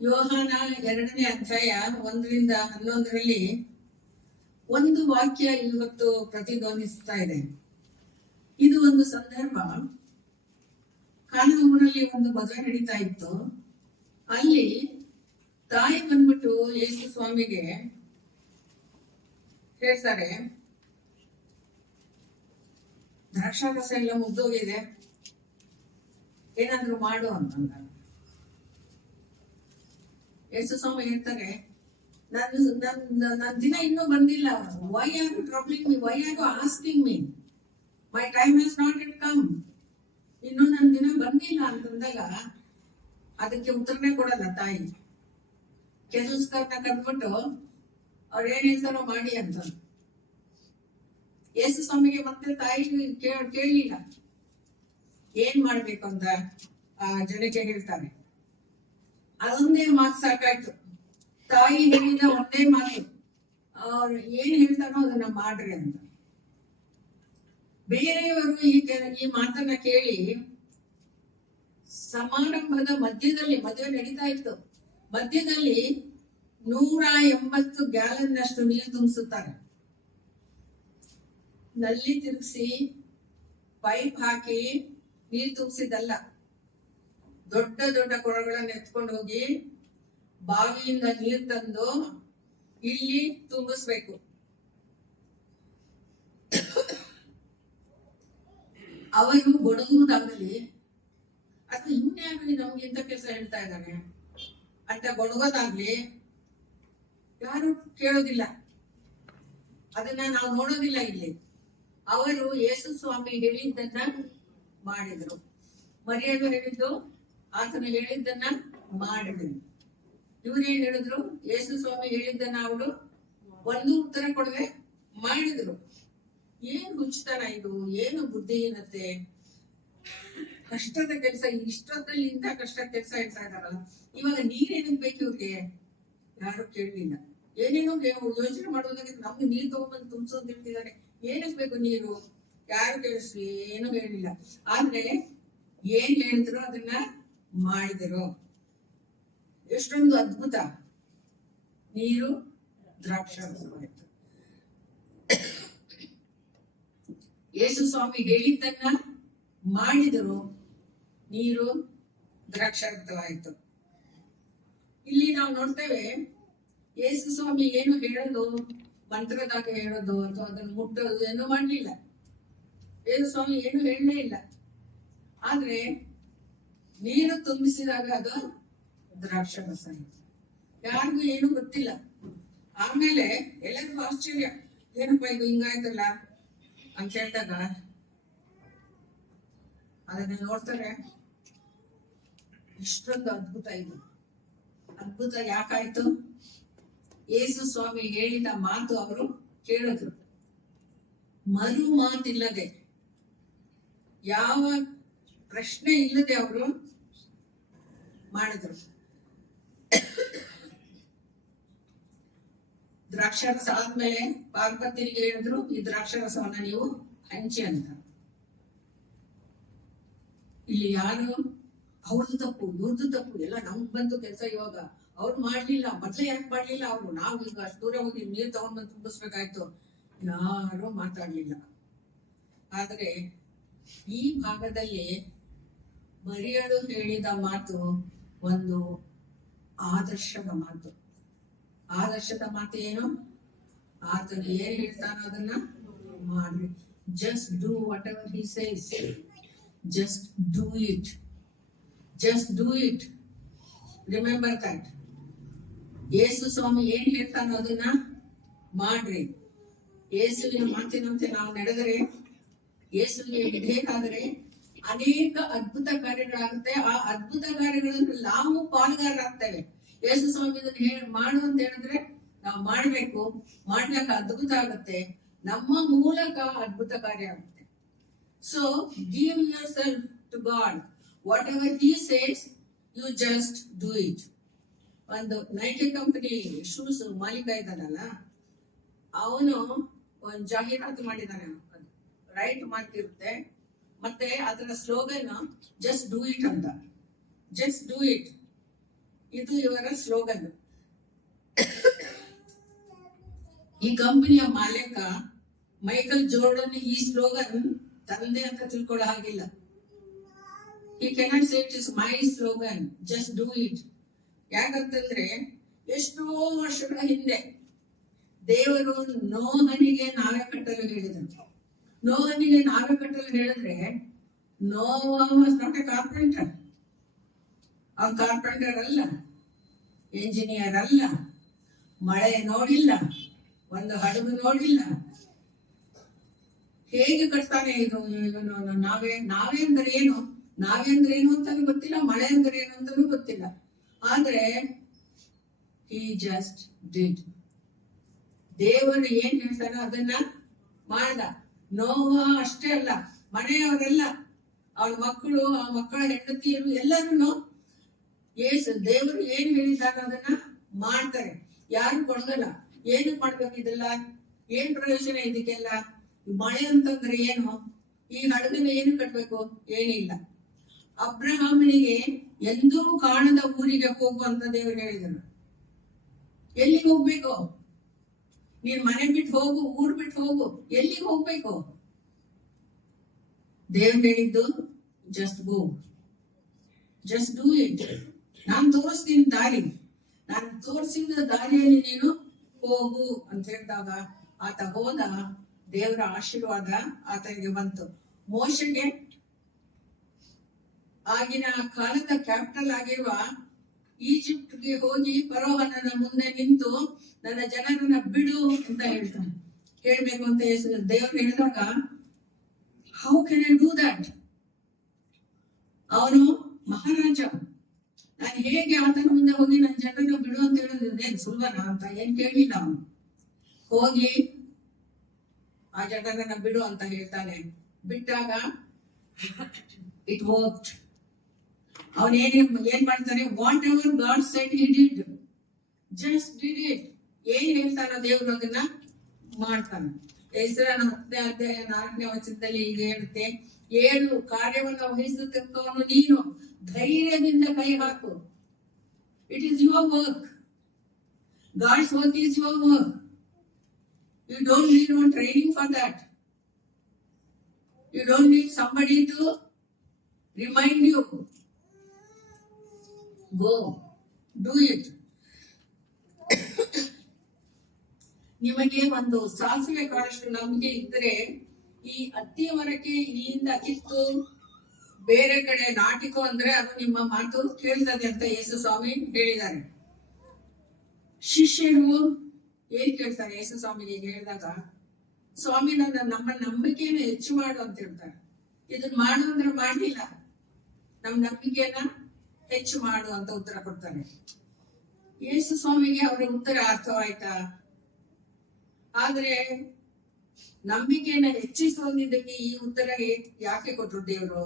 ಯೋಹಾನ 2ನೇ ಅಧ್ಯಾಯ 1-11 ಒಂದು ವಾಕ್ಯ ಇವತ್ತು ಪ್ರತಿಧ್ವನಿಸ್ತಾ ಇದೆ. ಇದು ಒಂದು ಸಂದರ್ಭ, ಕಾನೂನು ಊರಲ್ಲಿ ಒಂದು ಮದುವೆ ನಡೀತಾ ಇತ್ತು. ಅಲ್ಲಿ ತಾಯಿ ಬಂದ್ಬಿಟ್ಟು ಯೇಸು ಸ್ವಾಮಿಗೆ ಹೇಳ್ತಾರೆ, ದ್ರಾಕ್ಷಾರಸ ಎಲ್ಲ ಮುಗ್ದೋಗಿದೆ, ಏನಾದ್ರು ಮಾಡು ಅಂತಂದ. ಯೇಸು ಸ್ವಾಮಿ ಹೇಳ್ತಾರೆ, ನನ್ನ ದಿನ ಇನ್ನೂ ಬಂದಿಲ್ಲ. Why are you troubling me, why are you asking me, my time has not it come. ಇನ್ನೂ ನನ್ನ ದಿನ ಬಂದಿಲ್ಲ ಅಂತಂದಾಗ ಅದಕ್ಕೆ ಉತ್ತರನೇ ಕೊಡಲ್ಲ ತಾಯಿ. ಕೆಲಸದವ್ರನ್ನ ಕರ್ದ್ಬಿಟ್ಟು ಅವ್ರು ಏನ್ ಹೇಳ್ತಾರೋ ಮಾಡಿ ಅಂತ. ಯೇಸು ಸ್ವಾಮಿಗೆ ಮತ್ತೆ ತಾಯಿ ಕೇಳಲಿಲ್ಲ ಏನ್ ಮಾಡ್ಬೇಕು ಅಂತ ಆ ಜನಕ್ಕೆ ಹೇಳ್ತಾರೆ. ಅದೊಂದೇ ಮಾತು ಸಾಕಾಯ್ತು. ತಾಯಿ ಹೇಳಿದ ಒಂದೇ ಮಾತು, ಅವ್ರು ಏನ್ ಹೇಳ್ತಾರೋ ಅದನ್ನ ಮಾಡ್ರಿ ಅಂತ. ಬೇರೆಯವರು ಈ ಮಾತನ್ನ ಕೇಳಿ ಸಮಾರಂಭದ ಮಧ್ಯದಲ್ಲಿ, ಮದುವೆ ನಡೀತಾ ಇತ್ತು, ಮಧ್ಯದಲ್ಲಿ 180 ಗ್ಯಾಲನ್ ಅಷ್ಟು ನೀರು ತುಂಬಿಸುತ್ತಾರೆ. ನಲ್ಲಿ ತಿರುಗಿಸಿ ಪೈಪ್ ಹಾಕಿ ನೀರು ತುಂಬಿಸಿದಲ್ಲ, ದೊಡ್ಡ ದೊಡ್ಡ ಕೊಳಗಳನ್ನ ಎತ್ಕೊಂಡು ಹೋಗಿ ಬಾವಿಯಿಂದ ನೀರು ತಂದು ಇಲ್ಲಿ ತುಂಬಿಸ್ಬೇಕು. ಅವರು ಗೊಣಗುವುದಾಗಲಿ ಅಥವಾ ಇನ್ಯಾಗಲಿ ನಮ್ಗೆ ಇಂಥ ಕೆಲಸ ಹೇಳ್ತಾ ಇದ್ದಾನೆ ಅಂತ ಗೊಣಗೋದಾಗ್ಲಿ ಯಾರು ಕೇಳೋದಿಲ್ಲ, ಅದನ್ನ ನಾವು ನೋಡೋದಿಲ್ಲ. ಇಲ್ಲಿ ಅವರು ಯೇಸು ಸ್ವಾಮಿ ಹೇಳಿದ್ದನ್ನ ಮಾಡಿದ್ರು. ಮರಿಯಳು ಹೇಳಿದ್ದು ಆತನು ಹೇಳಿದ್ದನ್ನ ಮಾಡಿದ್ರು. ಇವ್ರೇನ್ ಹೇಳಿದ್ರು, ಯೇಸು ಸ್ವಾಮಿ ಹೇಳಿದ್ದನ್ನ ಅವರು ಒಂದು ಉತ್ತರ ಕೊಡದೆ ಮಾಡಿದ್ರು. ಏನ್ ಹುಚ್ಚತನ ಇದು, ಏನು ಬುದ್ಧಿಹೀನತೆ, ಕಷ್ಟದ ಕೆಲಸ. ಇಷ್ಟೊತ್ತಲ್ಲಿ ಇಂಥ ಕಷ್ಟ ಕೆಲಸ ಹೇಳ್ತಾ ಇದಾರಲ್ಲ. ಇವಾಗ ನೀರೇನಕ್ ಬೇಕು ಇವ್ರಿಗೆ, ಯಾರು ಕೇಳಲಿಲ್ಲ. ಏನೇನೋ ಯೋಚನೆ ಮಾಡೋದಾಗಿತ್ತು, ನಮ್ಗೆ ನೀರು ತಗೊಂಡ್ಬಂದು ತುಂಬಿಸು ಅಂತ ಹೇಳ್ತಿದ್ದಾರೆ. ಏನಕ್ ಬೇಕು ನೀರು, ಯಾರು ಕೇಳಿಸ್ಲಿ, ಏನು ಹೇಳಿಲ್ಲ. ಆದ್ರೆ ಏನ್ ಹೇಳಿದ್ರು ಅದನ್ನ ಮಾಡಿದರು. ಎಷ್ಟೊಂದು ಅದ್ಭುತ, ನೀರು ದ್ರಾಕ್ಷಾರಸವಾಯಿತು. ಯೇಸು ಸ್ವಾಮಿ ಹೇಳಿದ್ದನ್ನ ಮಾಡಿದರು, ನೀರು ದ್ರಾಕ್ಷಾರಸವಾಯಿತು. ಇಲ್ಲಿ ನಾವು ನೋಡ್ತೇವೆ, ಯೇಸು ಸ್ವಾಮಿ ಏನು ಹೇಳೋದು, ಮಂತ್ರದಾಗ ಹೇಳೋದು ಅಥವಾ ಅದನ್ನು ಮುಟ್ಟೋದು ಏನು ಮಾಡ್ಲಿಲ್ಲ. ಯೇಸು ಸ್ವಾಮಿ ಏನು ಹೇಳಲೇ ಇಲ್ಲ. ಆದ್ರೆ ನೀರು ತುಂಬಿಸಿದಾಗ ಅದು ದ್ರಾಕ್ಷಾರಸ ಆಯಿತು. ಯಾರಿಗೂ ಏನು ಗೊತ್ತಿಲ್ಲ. ಆಮೇಲೆ ಎಲ್ಲರಿಗೂ ಆಶ್ಚರ್ಯ, ಏನಪ್ಪ ಇದು ಹಿಂಗಾಯ್ತಲ್ಲ ಅಂತ ಹೇಳಿದಾಗ ಅದನ್ನ ನೋಡ್ತಾರೆ, ಇಷ್ಟೊಂದು ಅದ್ಭುತ. ಇದು ಅದ್ಭುತ ಯಾಕಾಯ್ತು? ಯೇಸು ಸ್ವಾಮಿ ಹೇಳಿದ ಮಾತು ಅವರು ಕೇಳಿದ್ರು, ಮರು ಮಾತಿಲ್ಲದೆ, ಯಾವ ಪ್ರಶ್ನೆ ಇಲ್ಲದೆ ಅವರು ಮಾಡಿದ್ರು. ದ್ರಾಕ್ಷಾರಸ ಆದ್ಮೇಲೆ ಪಾರ್ವತಿಗೆ ಹೇಳಿದ್ರು, ಈ ದ್ರಾಕ್ಷಾರಸವನ್ನ ನೀವು ಹಂಚಿ ಅಂತ. ಇಲ್ಲಿ ಯಾರು ಅವ್ರದ್ದು ತಪ್ಪು ಇವ್ರದ್ದು ತಪ್ಪು ಎಲ್ಲ ನಮ್ಗ್ ಬಂತು ಕೆಲಸ. ಇವಾಗ ಅವ್ರು ಮಾಡ್ಲಿಲ್ಲ, ಮೊದ್ಲೇ ಯಾಕೆ ಮಾಡ್ಲಿಲ್ಲ ಅವರು, ನಾವು ಈಗ ಅಷ್ಟು ದೂರ ಹೋಗಿ ನೀರು ತಗೊಂಡ್ಬಂದು ತುಂಬಿಸ್ಬೇಕಾಯ್ತು. ಯಾರು ಮಾತಾಡ್ಲಿಲ್ಲ. ಆದ್ರೆ ಈ ಭಾಗದಲ್ಲಿ ಮರಿಯಳು ಹೇಳಿದ ಮಾತು ಒಂದು ಆದರ್ಶದ ಮಾತು. ಆದರ್ಶದ ಮಾತು ಏನು? ಆತನು ಏನ್ ಹೇಳ್ತಾನೋ ಅದನ್ನ ಮಾಡ್ರಿ. Just do whatever he says, just do it, just do it. Remember that. Yesu Swami ಏನ್ ಹೇಳ್ತಾನೋ ಅದನ್ನ ಮಾಡ್ರಿ. ಯೇಸುವಿನ ಮಾತಿನಂತೆ ನಾವು ನಡೆದರೆ, ಯೇಸುವಿಗೆ ವಿಧೇಯರಾದರೆ ಅನೇಕ ಅದ್ಭುತ ಕಾರ್ಯಗಳಾಗುತ್ತೆ. ಆ ಅದ್ಭುತ ಕಾರ್ಯಗಳನ್ನು ನಾವು ಪಾಲುಗಾರರಾಗ್ತೇವೆ. ಯೇಸು ಸ್ವಾಮಿ ಇದನ್ನ ಮಾಡು ಅಂತ ಹೇಳಿದ್ರೆ ನಾವು ಮಾಡ್ಬೇಕು, ಮಾಡ್ಲಿಕ್ಕೆ ಅದ್ಭುತ ಆಗುತ್ತೆ. ನಮ್ಮ ಮೂಲಕ ಅದ್ಭುತ ಕಾರ್ಯ ಆಗುತ್ತೆ. So give yourself to God. Whatever He says, you just do it. ಒಂದು ನೈಕೆ ಕಂಪನಿ ಶೂಸ್ ಮಾಲೀಕ ಇದ್ದಾನಲ್ಲ, ಅವನು ಒಂದು ಜಾಹೀರಾತು ಮಾಡಿದ್ದಾನೆ, ರೈಟ್ ಮಾರ್ಕ್ ಇರುತ್ತೆ, ಮತ್ತೆ ಅದರ ಸ್ಲೋಗನ್ ಜಸ್ಟ್ ಡೂ ಇಟ್ ಅಂತ. ಜಸ್ಟ್ ಡೂ ಇಟ್, ಇದು ಇವರ ಸ್ಲೋಗನ್. ಈ ಕಂಪನಿಯ ಮಾಲೀಕ ಮೈಕಲ್ ಜೋರ್ಡನ್ ಈ ಸ್ಲೋಗನ್ ತಂದೆ ಅಂತ ತಿಳ್ಕೊಳ್ಳೋ ಹಾಗಿಲ್ಲ. He cannot say it is my slogan, just do it. ಯಾಕಂತಂದ್ರೆ ಎಷ್ಟೋ ವರ್ಷಗಳ ಹಿಂದೆ ದೇವರು ನೋಹನಿಗೆ ನಾವೆ ಕಟ್ಟಲು ಹೇಳಿದರು. ನೋಹನಿಗೆ ನಾವೆ ಕಟ್ಟಲು ಹೇಳಿದ್ರೆ ನೋಹ ವಾಸ್ ನಾಟ್ ಎ ಕಾರ್ಪೆಂಟರ್. ಆ ಕಾರ್ಪೆಂಟರ್ ಅಲ್ಲ, ಎಂಜಿನಿಯರ್ ಅಲ್ಲ, ಮಳೆ ನೋಡಿಲ್ಲ, ಒಂದು ಹಡಗು ನೋಡಿಲ್ಲ. ಹೇಗೆ ಕಟ್ತಾನೆ ಇದು ನಾವೇ ಅಂದ್ರೆ ಏನು, ನಾವೇ ಅಂದ್ರೆ ಏನು ಅಂತಾನು ಗೊತ್ತಿಲ್ಲ, ಮಳೆ ಅಂದ್ರೆ ಏನು ಅಂತಾನು ಗೊತ್ತಿಲ್ಲ. ಆದ್ರೆ he just did. ದೇವರು ಏನ್ ಹೇಳ್ತಾನೋ ಅದನ್ನ ಮಾಡ್ದ. ನೋವ ಅಷ್ಟೇ ಅಲ್ಲ, ಮನೆಯವರೆಲ್ಲ, ಅವಳ ಮಕ್ಕಳು, ಆ ಮಕ್ಕಳ ಹೆಂಡತಿಯರು ಎಲ್ಲರೂ ದೇವರು ಏನ್ ಹೇಳಿದಾನೋ ಅದನ್ನ ಮಾಡ್ತಾರೆ. ಯಾರು ಕೊಡಗಲ್ಲ. ಏನು ಮಾಡ್ಬೇಕು ಇದೆಲ್ಲ, ಏನ್ ಪ್ರಯೋಜನ ಇದಕ್ಕೆಲ್ಲ? ಮಳೆ ಅಂತಂದ್ರೆ ಏನು, ಈ ಹಡಗನ್ನ ಏನು ಕಟ್ಬೇಕು, ಏನಿಲ್ಲ. ಅಬ್ರಹಾಮನಿಗೆ ಎಂದೂ ಕಾಣದ ಊರಿಗೆ ಹೋಗು ಅಂತ ದೇವರು ಹೇಳಿದರು. ಎಲ್ಲಿಗೆ ಹೋಗ್ಬೇಕು? ನೀನ್ ಮನೆ ಬಿಟ್ಟು ಹೋಗು, ಊರ್ ಬಿಟ್ಟು ಹೋಗು, ಎಲ್ಲಿಗೆ ಹೋಗ್ಬೇಕು? ದೇವ್ರು ಹೇಳಿದ್ದು just go, just do it. ನಾನ್ ತೋರಿಸ್ತೀನಿ ದಾರಿ, ನಾನು ತೋರಿಸಿದ ದಾರಿಯಲ್ಲಿ ನೀನು ಹೋಗು ಅಂತ ಹೇಳಿದಾಗ ಆತ ಹೋದ. ದೇವರ ಆಶೀರ್ವಾದ ಆತನಿಗೆ ಬಂತು. ಮೋಶೆಗೆ ಆಗಿನ ಕಾಲದ ಕ್ಯಾಪಿಟಲ್ ಆಗಿರುವ ಈಜಿಪ್ಟ್ಗೆ ಹೋಗಿ ಫರೋಹನ ಮುಂದೆ ನಿಂತು ನನ್ನ ಜನರನ್ನ ಬಿಡು ಅಂತ ಹೇಳ್ತಾನೆ, ಹೇಳ್ಬೇಕು ಅಂತ ದೇವರು ಹೇಳಿದಾಗ, how can I do that? ಅವನು ಮಹಾರಾಜ, ನಾನು ಹೇಗೆ ಆತನ ಮುಂದೆ ಹೋಗಿ ನನ್ನ ಜನರನ್ನ ಬಿಡು ಅಂತ ಹೇಳಿದ್ರೆ ಸುಲಭನಾ ಅಂತ ಏನ್ ಕೇಳಿಲ್ಲ. ಅವನು ಹೋಗಿ ಆ ಜನರನ್ನ ಬಿಡು ಅಂತ ಹೇಳ್ತಾನೆ. ಬಿಟ್ಟಾಗ ಇಟ್ ವರ್ಕ್ಡ್. ಅವನ್ ಏನ್ ಮಾಡ್ತಾನೆ? What ever god said he did, just did it. ಏನ್ ಹೇಳ್ತಾನೋ ದೇವ್ರು ಅದನ್ನ ಮಾಡ್ತಾನೆ. ಹೆಸರನ 10ನೇ ಅಧ್ಯಾಯ 4ನೇ ವಚನದಲ್ಲಿ ಈಗ ಹೇಳುತ್ತೆ, 7 ಕಾರ್ಯವನ್ನ ವಹಿಸತಕ್ಕವನು ನೀನು, ಧೈರ್ಯದಿಂದ ಕೈ ಹಾಕು. It is your work. God's work is your work. You don't need one training for that. You don't need somebody to remind you. Go, do it. ನಿಮಗೆ ಒಂದು ಸಾಸಿವೆ ಕಾಳಷ್ಟು ನಂಬಿಕೆ ಇದ್ರೆ ಈ ಅತ್ತಿ ಮರಕ್ಕೆ ಇಲ್ಲಿಂದ ಕಿತ್ತು ಬೇರೆ ಕಡೆ ನಾಟಿಕೋ ಅಂದ್ರೆ ಅದು ನಿಮ್ಮ ಮಾತು ಕೇಳ್ತದೆ ಅಂತ ಯೇಸು ಸ್ವಾಮಿ ಹೇಳಿದ್ದಾರೆ. ಶಿಷ್ಯರು ಏನ್ ಕೇಳ್ತಾರೆ ಯೇಸು ಸ್ವಾಮಿಗೆ ಹೇಳಿದಾಗ, ಸ್ವಾಮಿ ನಮ್ಮ ನಂಬಿಕೆಯನ್ನು ಹೆಚ್ಚು ಮಾಡು ಅಂತ ಹೇಳ್ತಾರೆ. ಇದನ್ನ ಮಾಡು ಅಂದ್ರೆ ಮಾಡ್ಲಿಲ್ಲ, ನಮ್ ನಂಬಿಕೆಯನ್ನ ಹೆಚ್ಚು ಮಾಡು ಅಂತ ಉತ್ತರ ಕೊಡ್ತಾರೆ. ಯೇಸು ಸ್ವಾಮಿಗೆ ಅವರ ಉತ್ತರ ಅರ್ಥವಾಯ್ತಾ? ಆದ್ರೆ ನಂಬಿಕೆಯನ್ನ ಹೆಚ್ಚಿಸುವುದಕ್ಕೆ ಈ ಉತ್ತರ ಯಾಕೆ ಕೊಟ್ರು ದೇವರು?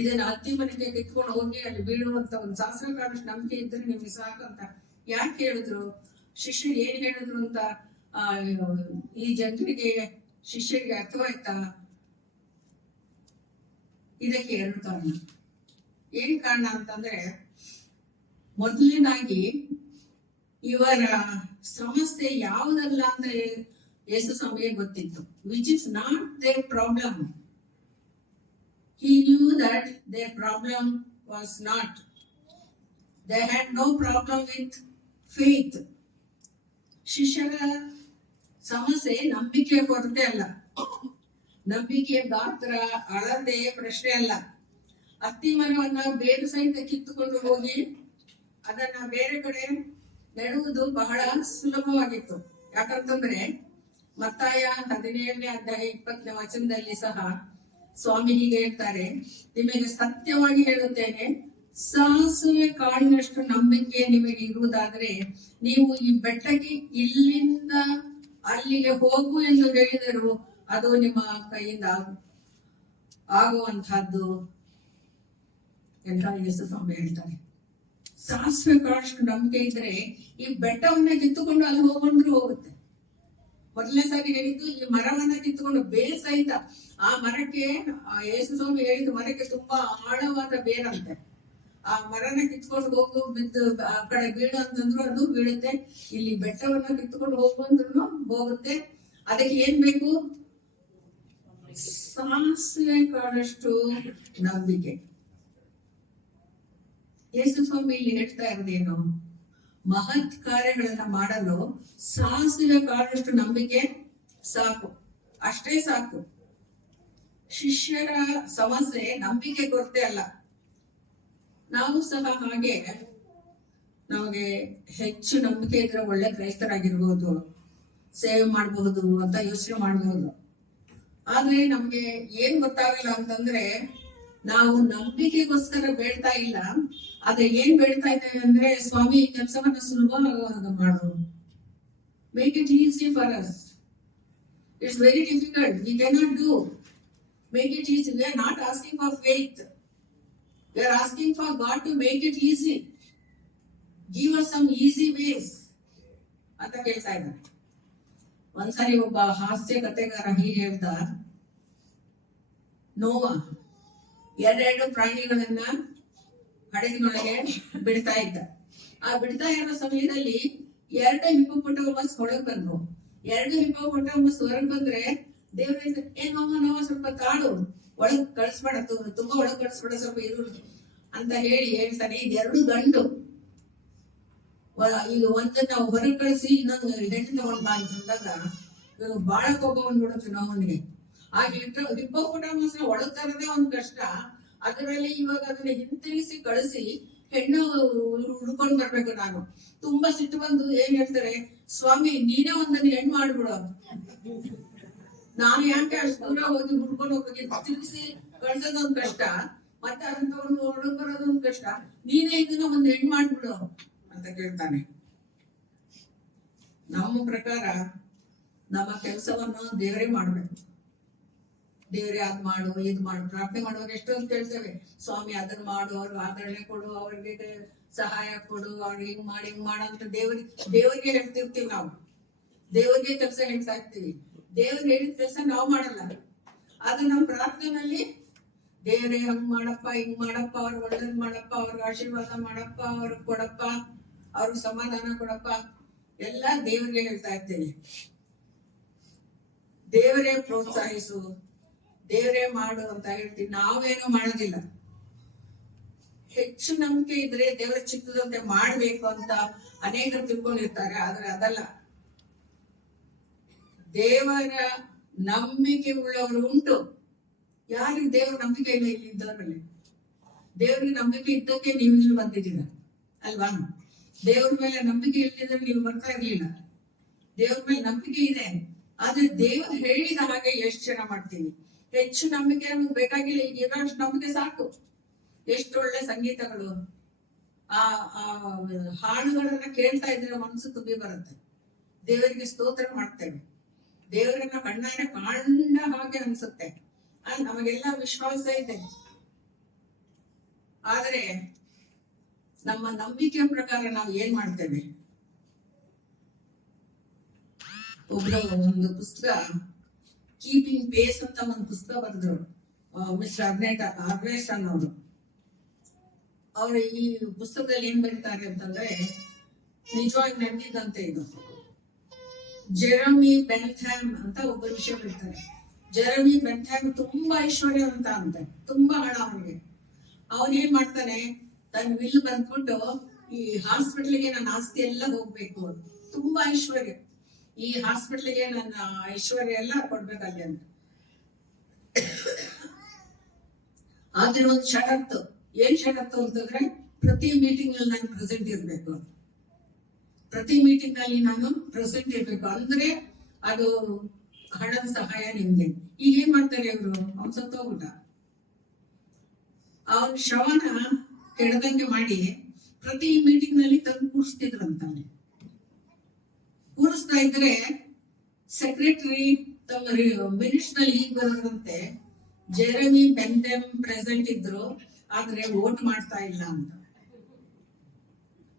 ಇದನ್ನ ಹತ್ತಿ ಮನೆಗೆ ಕಿತ್ಕೊಂಡು ಹೋಗಿ ಅಲ್ಲಿ ಬೀಳುವಂತ ಒಂದು ಶಾಸ್ತ್ರ ಕಾಳಷ್ಟು ನಂಬಿಕೆ ಇದ್ರೆ ನಿಮ್ಗೆ ಸಾಕು ಅಂತ ಯಾಕೆ ಹೇಳಿದ್ರು? ಶಿಷ್ಯರು ಏನ್ ಹೇಳಿದ್ರು ಅಂತ ಈ ಜನರಿಗೆ ಶಿಷ್ಯರಿಗೆ ಅರ್ಥವಾಯ್ತಾ? ಇದಕ್ಕೆ 2 ಕಾರಣ. ಏನ್ ಕಾರಣ ಅಂತಂದ್ರೆ, ಮೊದಲನೇದಾಗಿ ಇವರ ಸಮಸ್ಯೆ ಯಾವುದಲ್ಲ ಅಂತ ಯೇಸು ಸ್ವಾಮಿಗೆ ಗೊತ್ತಿತ್ತು. Which is not their problem. He knew that their problem was not. They had no problem with faith. ಶಿಷ್ಯರ ಸಮಸ್ಯೆ ನಂಬಿಕೆಯ ಕೊರತೆ ಅಲ್ಲ, ನಂಬಿಕೆಯ ಗಾತ್ರ ಅಳತೆ ಪ್ರಶ್ನೆ ಅಲ್ಲ. ಹತ್ತಿ ಮರವನ್ನ ಬೇರು ಸಹಿತ ಕಿತ್ತುಕೊಂಡು ಹೋಗಿ ಅದನ್ನ ಬೇರೆ ಕಡೆ ನೆಡುವುದು ಬಹಳ ಸುಲಭವಾಗಿತ್ತು. ಯಾಕಂತಂದ್ರೆ ಮತ್ತಾಯ 17ನೇ ಅಧ್ಯಾಯ 20ನೇ ವಚನದಲ್ಲಿ ಸಹ ಸ್ವಾಮಿ ಹೀಗೆ ಹೇಳ್ತಾರೆ, ನಿಮಗೆ ಸತ್ಯವಾಗಿ ಹೇಳುತ್ತೇನೆ, ಸಾಸಿವೆ ಕಾಳಿನಷ್ಟು ನಂಬಿಕೆ ನಿಮಗೆ ಇರುವುದಾದ್ರೆ ನೀವು ಈ ಬೆಟ್ಟಕ್ಕೆ ಇಲ್ಲಿಂದ ಅಲ್ಲಿಗೆ ಹೋಗು ಎಂದು ಹೇಳಿದರು, ಅದು ನಿಮ್ಮ ಕೈಯಿಂದ ಆಗುವಂತಹದ್ದು ಎಲ್ಲ ಯೇಸು ಸ್ವಾಮಿ ಹೇಳ್ತಾರೆ. ಸಾಸಿವೆ ಕಾಳಷ್ಟು ನಂಬಿಕೆ ಇದ್ರೆ ಈ ಬೆಟ್ಟವನ್ನ ಕಿತ್ತುಕೊಂಡು ಅಲ್ಲಿ ಹೋಗೊಂಡ್ರು ಹೋಗುತ್ತೆ. ಮೊದಲನೇ ಸಾರಿ ಹೇಳಿದ್ದು ಈ ಮರವನ್ನ ಕಿತ್ತುಕೊಂಡು ಬೇರ್ ಸಹಿತ ಆ ಮರಕ್ಕೆ, ಆ ಯೇಸು ಸ್ವಾಮಿ ಹೇಳಿದ ಮರಕ್ಕೆ ತುಂಬಾ ಆಳವಾದ ಬೇರಂತೆ. ಆ ಮರನ ಕಿತ್ಕೊಂಡು ಹೋಗು ಬಿದ್ದು ಆ ಕಡೆ ಬೀಳು ಅಂತಂದ್ರು ಅದು ಬೀಳುತ್ತೆ. ಇಲ್ಲಿ ಬೆಟ್ಟವನ್ನ ಕಿತ್ಕೊಂಡು ಹೋಗುವಂದ್ರೂ ಹೋಗುತ್ತೆ. ಅದಕ್ಕೆ ಏನ್ ಬೇಕು? ಸಾಸಿವೆ ಕಾಳಷ್ಟು ನಂಬಿಕೆ. ಯೇಸು ಸ್ವಾಮಿ ಇಲ್ಲಿ ಹೇಳ್ತಾ ಇರೋದೇನು? ಮಹತ್ ಕಾರ್ಯಗಳನ್ನ ಮಾಡಲು ಸಾಸಿವೆ ಕಾಳಷ್ಟು ನಂಬಿಕೆ ಸಾಕು, ಅಷ್ಟೇ ಸಾಕು. ಶಿಷ್ಯರ ಸಮಸ್ಯೆ ನಂಬಿಕೆ ಕೊರತೆ ಅಲ್ಲ. ನಾವು ಸಹ ಹಾಗೆ, ನಮಗೆ ಹೆಚ್ಚು ನಂಬಿಕೆ ಇದ್ರೆ ಒಳ್ಳೆ ಕ್ರೈಸ್ತರಾಗಿರ್ಬೋದು, ಸೇವೆ ಮಾಡಬಹುದು ಅಂತ ಯೋಚನೆ ಮಾಡಬಹುದು. ಆದ್ರೆ ನಮ್ಗೆ ಏನ್ ಗೊತ್ತಾಗಲ್ಲ ಅಂತಂದ್ರೆ, ನಾವು ನಂಬಿಕೆಗೋಸ್ಕರ ಬೇಡ್ತಾ ಇಲ್ಲ, ಆದ್ರೆ ಏನ್ ಬೇಡ್ತಾ ಇದ್ದೇವೆ ಅಂದ್ರೆ, ಸ್ವಾಮಿ ಈ ಕೆಲಸವನ್ನ ಸುಲಭವಾಗಿ ಮಾಡು, make it easy for us. It's very difficult, we cannot do. Make it easy. We are not asking for faith, we are asking for God to make it easy. Give us some easy ways ಅಂತ ಕೇಳ್ತಾ ಇದ್ದಾರೆ. ಒಂದ್ಸರಿ ಒಬ್ಬ ಹಾಸ್ಯ ಕಥೆಗಾರ ಹೀಗೆ ಹೇಳ್ದ, ನೋವ ಎರಡೆರಡು ಪ್ರಾಣಿಗಳನ್ನ ಹಡಗಿನೊಳಗೆ ಬಿಡ್ತಾ ಇದ್ದ. ಆ ಬಿಡ್ತಾ ಇರೋ ಸಮಯದಲ್ಲಿ 2 ಹಿಪ್ಪೋಪೊಟಮಸ್ ಹೊರಗೆ ಬಂದ್ವು. 2 ಹಿಪ್ಪೋಪೊಟಮಸ್ ಹೊರಗೆ ಬಂದ್ರೆ ದೇವ್ರ ನೋವ ಸ್ವಲ್ಪ ತಾಳು, ಒಳಗ್ ಕಳಿಸ್ಬೇಡ, ತುಂಬಾ ಒಳಗ್ ಕಳಿಸ್ಬೇಡ, ಸ್ವಲ್ಪ ಇರು ಅಂತ ಹೇಳ್ತಾನೆ. ಇದೆರಡು ಗಂಡು. ಈಗ ಒಂದನ್ನ ಹೊರಗೆ ಕಳಿಸಿ ಇನ್ನೊಂದು ಹೆಣ್ಣು ತಗೊಂಡ್ ಬಾ ಅಂತಂದಾಗ ಇವನು ಬಾಳ ಕೋಪ ಬಂದ್ಬಿಡುತ್ತೆ ನೋವನಿಗೆ. ಆ ಹಿಪ್ಪೋಪೊಟಮಸ್ ಒಳಗ್ ತರದೇ ಒಂದ್ ಕಷ್ಟ, ಅದರಲ್ಲಿ ಇವಾಗ ಅದನ್ನ ಹಿಂತಿರುಗಿಸಿ ಕಳಿಸಿ ಹೆಣ್ಣು ಹುಡ್ಕೊಂಡ್ ಬರ್ಬೇಕು. ನಾನು ತುಂಬಾ ಸಿಟ್ಟು ಬಂದು ಏನ್ ಹೇಳ್ತಾರೆ, ಸ್ವಾಮಿ ನೀನೇ ಒಂದನ್ನು ಹೆಣ್ಣು ಮಾಡ್ಬಿಡು, ನಾನು ಯಾಕೆ ಅಷ್ಟು ದೂರ ಹೋಗಿ ಹುಡ್ಕೊಂಡು ಹೋಗೋಕೆ, ತಿರುಗಿಸಿ ಕಳ್ಸೋದೊಂದ್ ಕಷ್ಟ, ಮತ್ತೆ ಅದನ್ನ ತಗೊಂಡು ಹೊರಗ್ ಬರೋದೊಂದ್ ಕಷ್ಟ, ನೀನೇ ಇದನ್ನ ಒಂದು ಹೆಣ್ಣು ಮಾಡ್ಬಿಡು ಅಂತ ಕೇಳ್ತಾನೆ. ನಮ್ಮ ಪ್ರಕಾರ ನಮ್ಮ ಕೆಲಸವನ್ನು ದೇವರೇ ಮಾಡ್ಬೇಕು. ದೇವರೇ ಅದ್ ಮಾಡು, ಇದ್ ಮಾಡು. ಪ್ರಾರ್ಥನೆ ಮಾಡುವಾಗ ಎಷ್ಟೊಂದು ಕೇಳ್ತೇವೆ, ಸ್ವಾಮಿ ಅದನ್ನ ಮಾಡು, ಅವ್ರಿಗೆ ಆದರಣೆ ಕೊಡು, ಅವ್ರಿಗೆ ಸಹಾಯ ಕೊಡು, ಅವ್ರಿಗೆ ಹಿಂಗ್ ಮಾಡು ಅಂತ ದೇವರಿಗೆ ಹೇಳ್ತಿರ್ತೀವಿ. ನಾವು ದೇವರಿಗೆ ಕೆಲಸ ಹೇಳ್ತಾ ಇರ್ತೀವಿ. ದೇವ್ರು ಹೇಳಿದ ಕೆಲಸ ನಾವು ಮಾಡಲ್ಲ. ಆದ್ರೆ ನಮ್ಮ ಪ್ರಾರ್ಥನೆಯಲ್ಲಿ ದೇವರೇ ಹಂಗ್ ಮಾಡಪ್ಪ, ಹಿಂಗ್ ಮಾಡಪ್ಪ, ಅವ್ರಿಗೆ ಒಳ್ಳೇದ್ ಮಾಡಪ್ಪ, ಅವ್ರಿಗೆ ಆಶೀರ್ವಾದ ಮಾಡಪ್ಪ, ಅವ್ರಿಗೆ ಕೊಡಪ್ಪ, ಅವ್ರಿಗೆ ಸಮಾಧಾನ ಕೊಡಪ್ಪ, ಎಲ್ಲ ದೇವರಿಗೆ ಹೇಳ್ತಾ ಇರ್ತೀವಿ. ದೇವರೇ ಪ್ರೋತ್ಸಾಹಿಸು, ದೇವರೇ ಮಾಡು ಅಂತ ಹೇಳ್ತೀವಿ. ನಾವೇನು ಮಾಡೋದಿಲ್ಲ. ಹೆಚ್ಚು ನಂಬಿಕೆ ಇದ್ರೆ ದೇವರ ಚಿತ್ತದಂತೆ ಮಾಡ್ಬೇಕು ಅಂತ ಅನೇಕರು ತಿಳ್ಕೊಂಡಿರ್ತಾರೆ. ಆದ್ರೆ ಅದಲ್ಲ. ದೇವರ ನಂಬಿಕೆ ಉಳ್ಳವರು ಉಂಟು. ಯಾರಿಗೆ ದೇವರ ನಂಬಿಕೆ ಇಲ್ಲ ಇಲ್ಲಿ ಇದ್ದವರಲ್ಲಿ? ದೇವರಿಗೆ ನಂಬಿಕೆ ಇದ್ದಕ್ಕೆ ನೀವು ಇಲ್ಲಿ ಬಂದಿದ್ದೀರ ಅಲ್ವಾ? ದೇವ್ರ ಮೇಲೆ ನಂಬಿಕೆ ಇಲ್ಲದಿದ್ರೆ ನೀವು ಬರ್ತಾ ಇರ್ಲಿಲ್ಲ. ದೇವ್ರ ಮೇಲೆ ನಂಬಿಕೆ ಇದೆ, ಆದ್ರೆ ದೇವರು ಹೇಳಿದ ಹಾಗೆ ಎಷ್ಟು ಜನ ಮಾಡ್ತೀವಿ? ಹೆಚ್ಚು ನಂಬಿಕೆ ನಮ್ಗೆ ಬೇಕಾಗಿಲ್ಲ. ಈಗ ಇರೋಷ್ಟು ನಂಬಿಕೆ ಸಾಕು. ಎಷ್ಟು ಒಳ್ಳೆ ಸಂಗೀತಗಳು, ಆ ಹಾಡುಗಳನ್ನ ಕೇಳ್ತಾ ಇದ್ರೆ ಮನಸ್ಸು ತುಂಬಿ ಬರುತ್ತೆ. ದೇವರಿಗೆ ಸ್ತೋತ್ರ ಮಾಡ್ತೇವೆ, ದೇವರನ್ನ ಕಣ್ಣಾರೆ ಕಂಡ ಹಾಗೆ ಅನ್ಸುತ್ತೆ. ನಮಗೆಲ್ಲ ವಿಶ್ವಾಸ ಇದೆ. ಆದ್ರೆ ನಮ್ಮ ನಂಬಿಕೆಯ ಪ್ರಕಾರ ನಾವು ಏನ್ ಮಾಡ್ತೇವೆ? ಒಬ್ರು ಒಂದು ಪುಸ್ತಕ, ಕೀಪಿಂಗ್ ಪೇಸ್ ಅಂತ ಒಂದು ಪುಸ್ತಕ ಬರೆದ್ರು, ಮಿಸ್ಟರ್ ಅರ್ನೆಸ್ಟ್ ಅನ್ನೋರು. ಅವ್ರು ಈ ಪುಸ್ತಕದಲ್ಲಿ ಏನ್ ಬರೀತಾರೆ ಅಂತಂದ್ರೆ, ನಿಜವಾಗಿ ನಡೆದಿದ್ದಂತೆ ಇದು. ಜೆರಮಿ ಬೆಂಥ್ಯಾಮ್ ಅಂತ ಒಬ್ಬ ವಿಷಯ ಬರೀತಾರೆ. ಜೆರಮಿ ಬೆಂಥ್ಯಾಮ್ ತುಂಬಾ ಐಶ್ವರ್ಯವಂತ ಅಂತೆ, ತುಂಬಾ ಹಣ ಅವನಿಗೆ. ಅವನ್ ಏನ್ ಮಾಡ್ತಾನೆ, ತನ್ನ ವಿಲ್ ಬಂದ್ಬಿಟ್ಟು ಈ ಹಾಸ್ಪಿಟ್ಲಿಗೆ ನನ್ನ ಆಸ್ತಿ ಎಲ್ಲ ಹೋಗ್ಬೇಕು, ತುಂಬಾ ಐಶ್ವರ್ಯ, ಈ ಹಾಸ್ಪಿಟ್ಲಿಗೆ ನನ್ನ ಐಶ್ವರ್ಯ ಎಲ್ಲ ಕೊಡ್ಬೇಕಲ್ಲಿ ಅಂತ. ಆದ್ರೆ ಒಂದು ಷರತ್ತು. ಏನ್ ಷರತ್ತು ಅಂತಂದ್ರೆ, ಪ್ರತಿ ಮೀಟಿಂಗ್ ಅಲ್ಲಿ ನಾನು ಪ್ರೆಸೆಂಟ್ ಇರ್ಬೇಕು, ಪ್ರತಿ ಮೀಟಿಂಗ್ ಅಲ್ಲಿ ನಾನು ಪ್ರೆಸೆಂಟ್ ಇರ್ಬೇಕು, ಅಂದ್ರೆ ಅದು ಹಣದ ಸಹಾಯ ನಿಮ್ಗೆ. ಈಗ ಏನ್ ಮಾಡ್ತಾರೆ ಇವ್ರು? ಅವ್ನ್ ಸತ್ತೋಗ್ಬಿಟ್ಟ. ಅವನ್ ಶವನ ಕೆಡದಂಗೆ ಮಾಡಿ ಪ್ರತಿ ಮೀಟಿಂಗ್ ನಲ್ಲಿ ತಂದು ಕೂರಿಸ್ತಿದ್ರಂತಾನೆ. ಕೂರಿಸ್ತಾ ಇದ್ರೆ ಸೆಕ್ರೆಟರಿ ತಮ್ಮ ಮಿನಿಟ್ಸ್ ನಲ್ಲಿ ಹೀಗ್ ಬರೋದಂತೆ, ಜೆರೆಮಿ ಬೆಂಥಮ್ ಪ್ರೆಸೆಂಟ್ ಇದ್ರು ಆದ್ರೆ ವೋಟ್ ಮಾಡ್ತಾ ಇಲ್ಲ ಅಂತ.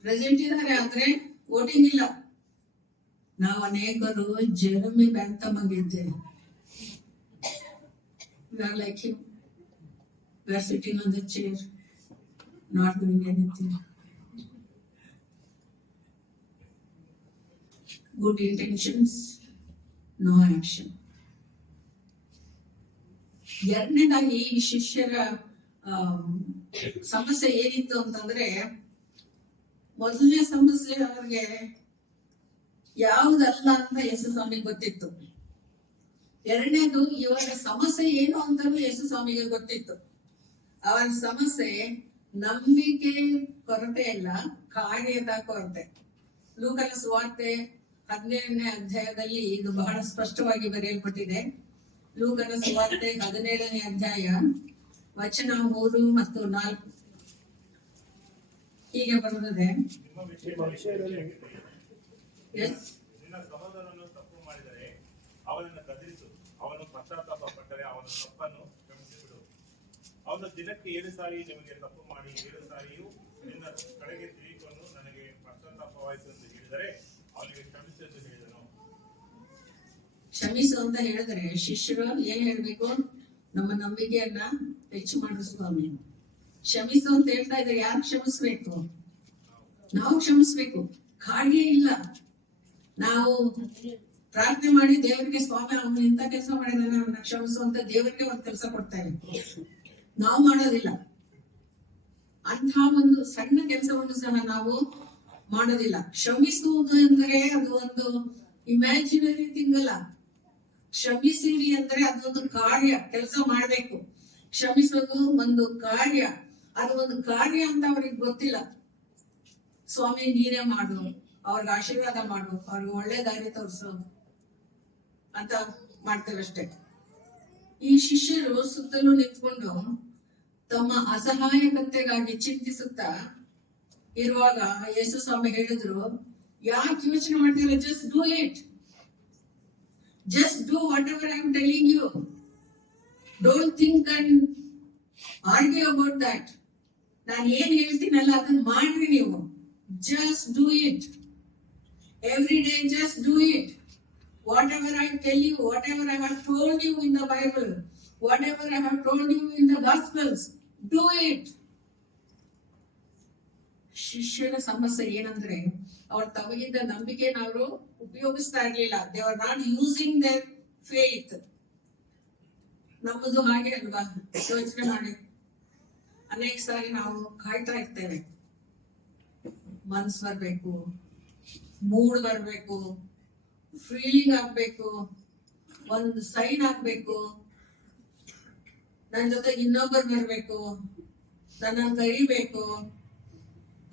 ಪ್ರೆಸೆಂಟ್ ಇದ್ದಾರೆ ಆದ್ರೆ ವೋಟಿಂಗ್ ಇಲ್ಲ. ನಾವು ಅನೇಕರು ಜೆರೆಮಿ ಬೆಂಥಮ್ ಆಗಿದ್ದೇವೆ. We are like him. We are sitting on the chair, not doing anything. Good intentions, no action. ಎರಡನೇದಾಗಿ ಈ ಶಿಷ್ಯರ ಸಮಸ್ಯೆ ಏನಿತ್ತು ಅಂತಂದ್ರೆ, ಮೊದಲನೇ ಸಮಸ್ಯೆ ಅವ್ರಿಗೆ ಯಾವುದಲ್ಲ ಅಂತ ಯೇಸು ಸ್ವಾಮಿಗೆ ಗೊತ್ತಿತ್ತು. ಎರಡನೇದು ಇವರ ಸಮಸ್ಯೆ ಏನು ಅಂತಲೂ ಯೇಸು ಸ್ವಾಮಿಗೆ ಗೊತ್ತಿತ್ತು. ಅವರ ಸಮಸ್ಯೆ ನಂಬಿಕೆ ಕೊರತೆ ಅಲ್ಲ, ಕಾರ್ಯದ ಕೊರತೆ. ಲೂಕನ ಸುವಾರ್ತೆ 17ನೇ ಅಧ್ಯಾಯದಲ್ಲಿ ಇದು ಬಹಳ ಸ್ಪಷ್ಟವಾಗಿ ಬರೆಯಲ್ಪಟ್ಟಿದೆ. ಲೂಕನ ಸುವಾರ್ತೆ 17ನೇ ಅಧ್ಯಾಯ ವಚನ 3 ಮತ್ತು 4 ಹೀಗೆ ಬರುತ್ತದೆ. ನಿನ್ನ ಸಹೋದರನು ತಪ್ಪು ಮಾಡಿದರೆ ಅವನನ್ನು ಗದರಿಸು, ಅವನು ಪಶ್ಚಾತ್ತಾಪ ಪಟ್ಟರೆ ಅವನ ತಪ್ಪನ್ನು ಕ್ಷಮಿಸಿಬಿಡು. ಅವನು ದಿನಕ್ಕೆ 7 ಸಾರಿ ನಿಮಗೆ ತಪ್ಪು ಮಾಡಿ 7 ಸಾರಿಯೂ ನಿನ್ನ ಕಡೆಗೆ ತಿರುಗಿಕೊಂಡು ನನಗೆ ಪಶ್ಚಾತ್ತಾಪವಾಯಿತು ಎಂದು ಹೇಳಿದರೆ ಅವನಿಗೆ ಕ್ಷಮಿಸು ಎಂದು ಹೇಳಿದನು. ಕ್ಷಮಿಸು ಅಂತ ಹೇಳಿದ್ರೆ ಶಿಷ್ಯರು ಏನ್ ಹೇಳ್ಬೇಕು? ನಮ್ಮ ನಂಬಿಕೆಯನ್ನ ಹೆಚ್ಚು ಮಾಡು ಸ್ವಾಮಿ. ಕ್ಷಮಿಸು ಅಂತ ಹೇಳ್ತಾ ಇದ್ರೆ ಯಾರು ಕ್ಷಮಿಸ್ಬೇಕು? ನಾವು ಕ್ಷಮಿಸ್ಬೇಕು. ಕಾರ್ಯ ಇಲ್ಲ. ನಾವು ಪ್ರಾರ್ಥನೆ ಮಾಡಿ ದೇವರಿಗೆ ಸ್ವಾಮಿ ಅವನು ಇಂಥ ಕೆಲಸ ಮಾಡಿದಾನೆ ಅವನ್ನ ಕ್ಷಮಿಸು ಅಂತ ದೇವರಿಗೆ ಒಂದು ಕೆಲಸ ಕೊಡ್ತೇವೆ. ನಾವು ಮಾಡೋದಿಲ್ಲ. ಅಂಥ ಒಂದು ಸಣ್ಣ ಕೆಲಸವನ್ನು ಸಹ ನಾವು ಮಾಡೋದಿಲ್ಲ. ಕ್ಷಮಿಸುವುದು ಅಂದ್ರೆ ಅದು ಒಂದು ಇಮ್ಯಾಜಿನರಿ ಥಿಂಗ್ ಅಲ್ಲ. ಕ್ಷಮಿಸಿರಿ ಅಂದ್ರೆ ಅದೊಂದು ಕಾರ್ಯ, ಕೆಲಸ ಮಾಡ್ಬೇಕು. ಕ್ಷಮಿಸೋದು ಒಂದು ಕಾರ್ಯ. ಅದು ಒಂದು ಕಾರ್ಯ ಅಂತ ಅವ್ರಿಗೆ ಗೊತ್ತಿಲ್ಲ. ಸ್ವಾಮಿ ನೀನೇ ಮಾಡು, ಅವ್ರಿಗೆ ಆಶೀರ್ವಾದ ಮಾಡು, ಅವ್ರಿಗೆ ಒಳ್ಳೆ ದಾರಿ ತೋರಿಸು ಅಂತ ಮಾಡ್ತೇವೆ ಅಷ್ಟೇ. ಈ ಶಿಷ್ಯರು ಸುತ್ತಲೂ ನಿಂತ್ಕೊಂಡು ತಮ್ಮ ಅಸಹಾಯಕತೆಗಾಗಿ ಚಿಂತಿಸುತ್ತಾ ಇರುವಾಗ ಯೇಸು ಸ್ವಾಮಿ ಹೇಳಿದ್ರು, ಯಾಕೆ ಯೋಚನೆ ಮಾಡ್ತೀರ? Just do it. Just do whatever I am telling you. Don't think and argue about that. ನಾನು ಏನ್ ಹೇಳ್ತೀನಲ್ಲ ಅದನ್ನ ಮಾಡ್ರಿ ನೀವು. Just do it. Every day just do it. Whatever I tell you, whatever I have told you in the Bible, whatever I have told you in the Gospels, do it. ಶಿಷ್ಯರ ಸಮಸ್ಯೆ ಏನಂದ್ರೆ ಅವ್ರ ತಮಗಿದ್ದ ನಂಬಿಕೆನ ಅವರು ಉಪಯೋಗಿಸ್ತಾ ಇರ್ಲಿಲ್ಲ. They were not using their faith. ನಮ್ಮದು ಹಾಗೆ ಅಲ್ವಾ? ಯೋಚನೆ ಮಾಡಿ. ಅನೇಕ ಸಾರಿ ನಾವು ಕಾಯ್ತಾ ಇರ್ತೇವೆ, ಮನ್ಸ್ ಬರ್ಬೇಕು, ಮೂಡ್ ಬರ್ಬೇಕು, ಫೀಲಿಂಗ್ ಆಗ್ಬೇಕು, ಒಂದು ಸೈನ್ ಆಗ್ಬೇಕು, ನನ್ನ ಜೊತೆಗೆ ಇನ್ನೊಬ್ಬರು ಬರ್ಬೇಕು, ನನ್ನ ಕರಿಬೇಕು.